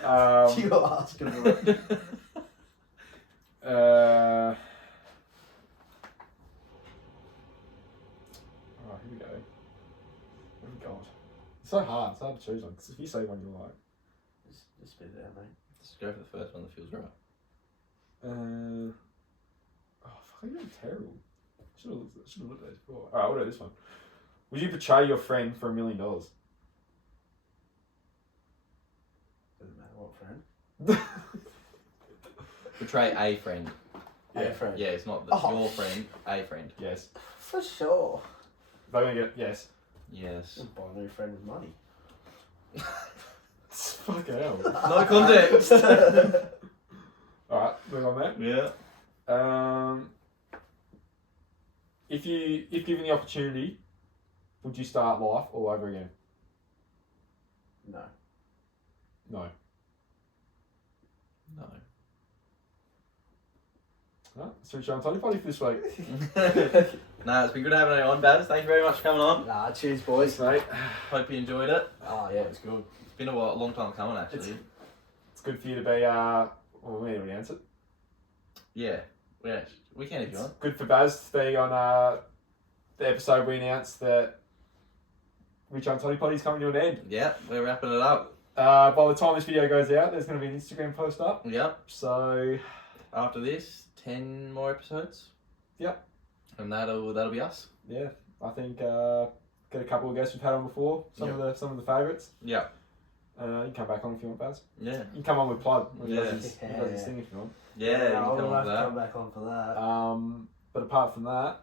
sorry. You were asking for it. Oh, here we go. Oh my god. It's so hard. It's hard to choose one. 'Cause if you say one you like. Just spit it out, mate. Just go for the first one that feels right. Oh, fuck, you're terrible. Should have looked at this before. Alright, what about this one? Would you betray your friend for $1 million? Doesn't matter what friend. Betray a friend. A friend. Yeah, it's not Oh. your friend, a friend. Yes. For sure. They're gonna get yes. Yes. Buy a new friend with money. Fuck hell. No context. Alright, move on there. Yeah. If given the opportunity, would you start life all over again? No. No. No. No. So Richo Toddy Poddy for this week. Nah, it's been good having you on, Baz. Thank you very much for coming on. Nah, cheers, boys. Thanks, mate. Hope you enjoyed it. Oh, yeah, it was good. It's been a long time coming, actually. It's good for you to be well, we need to announce it. Yeah. We can if you It's want. good for Baz to be on the episode we announced that Richo Toddy Poddy's coming to an end. Yeah, we're wrapping it up. By the time this video goes out, there's going to be an Instagram post up. Yep. So, After this, 10 more episodes. Yep. And that'll be us. yeah, I think get a couple of guests we've had on before. Some of the favourites. Yeah. You can come back on if you want, Baz. Yeah. You can come on with Plug. When he Yeah. does his thing if you want. Yeah, you can I'll come have on to with come that. back on for that. But apart from that,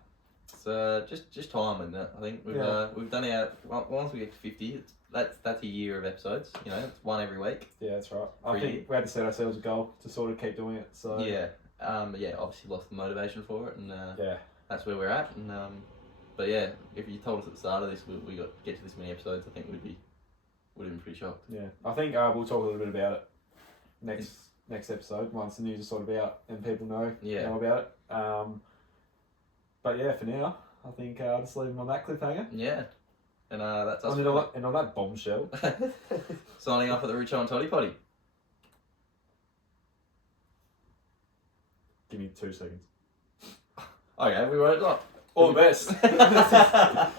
It's just time, isn't it? I think we've done once we get to 50, that's a year of episodes. You know, it's one every week. yeah, that's right. I For think you. we had to set ourselves a goal to sort of keep doing it. So Yeah. Yeah, obviously lost the motivation for it, and yeah. that's where we're at. And but yeah, if you told us at the start of this we got to get to this many episodes, I think would have been pretty shocked. Yeah, I think we'll talk a little bit about it next episode once the news is sort of out and people know about it. But yeah, for now, I think I'll just leave them on that cliffhanger. Yeah, and that's us. And on that bombshell, Signing off at the Richo Toddy Poddy. give me 2 seconds. Okay, we won't stop. All the best.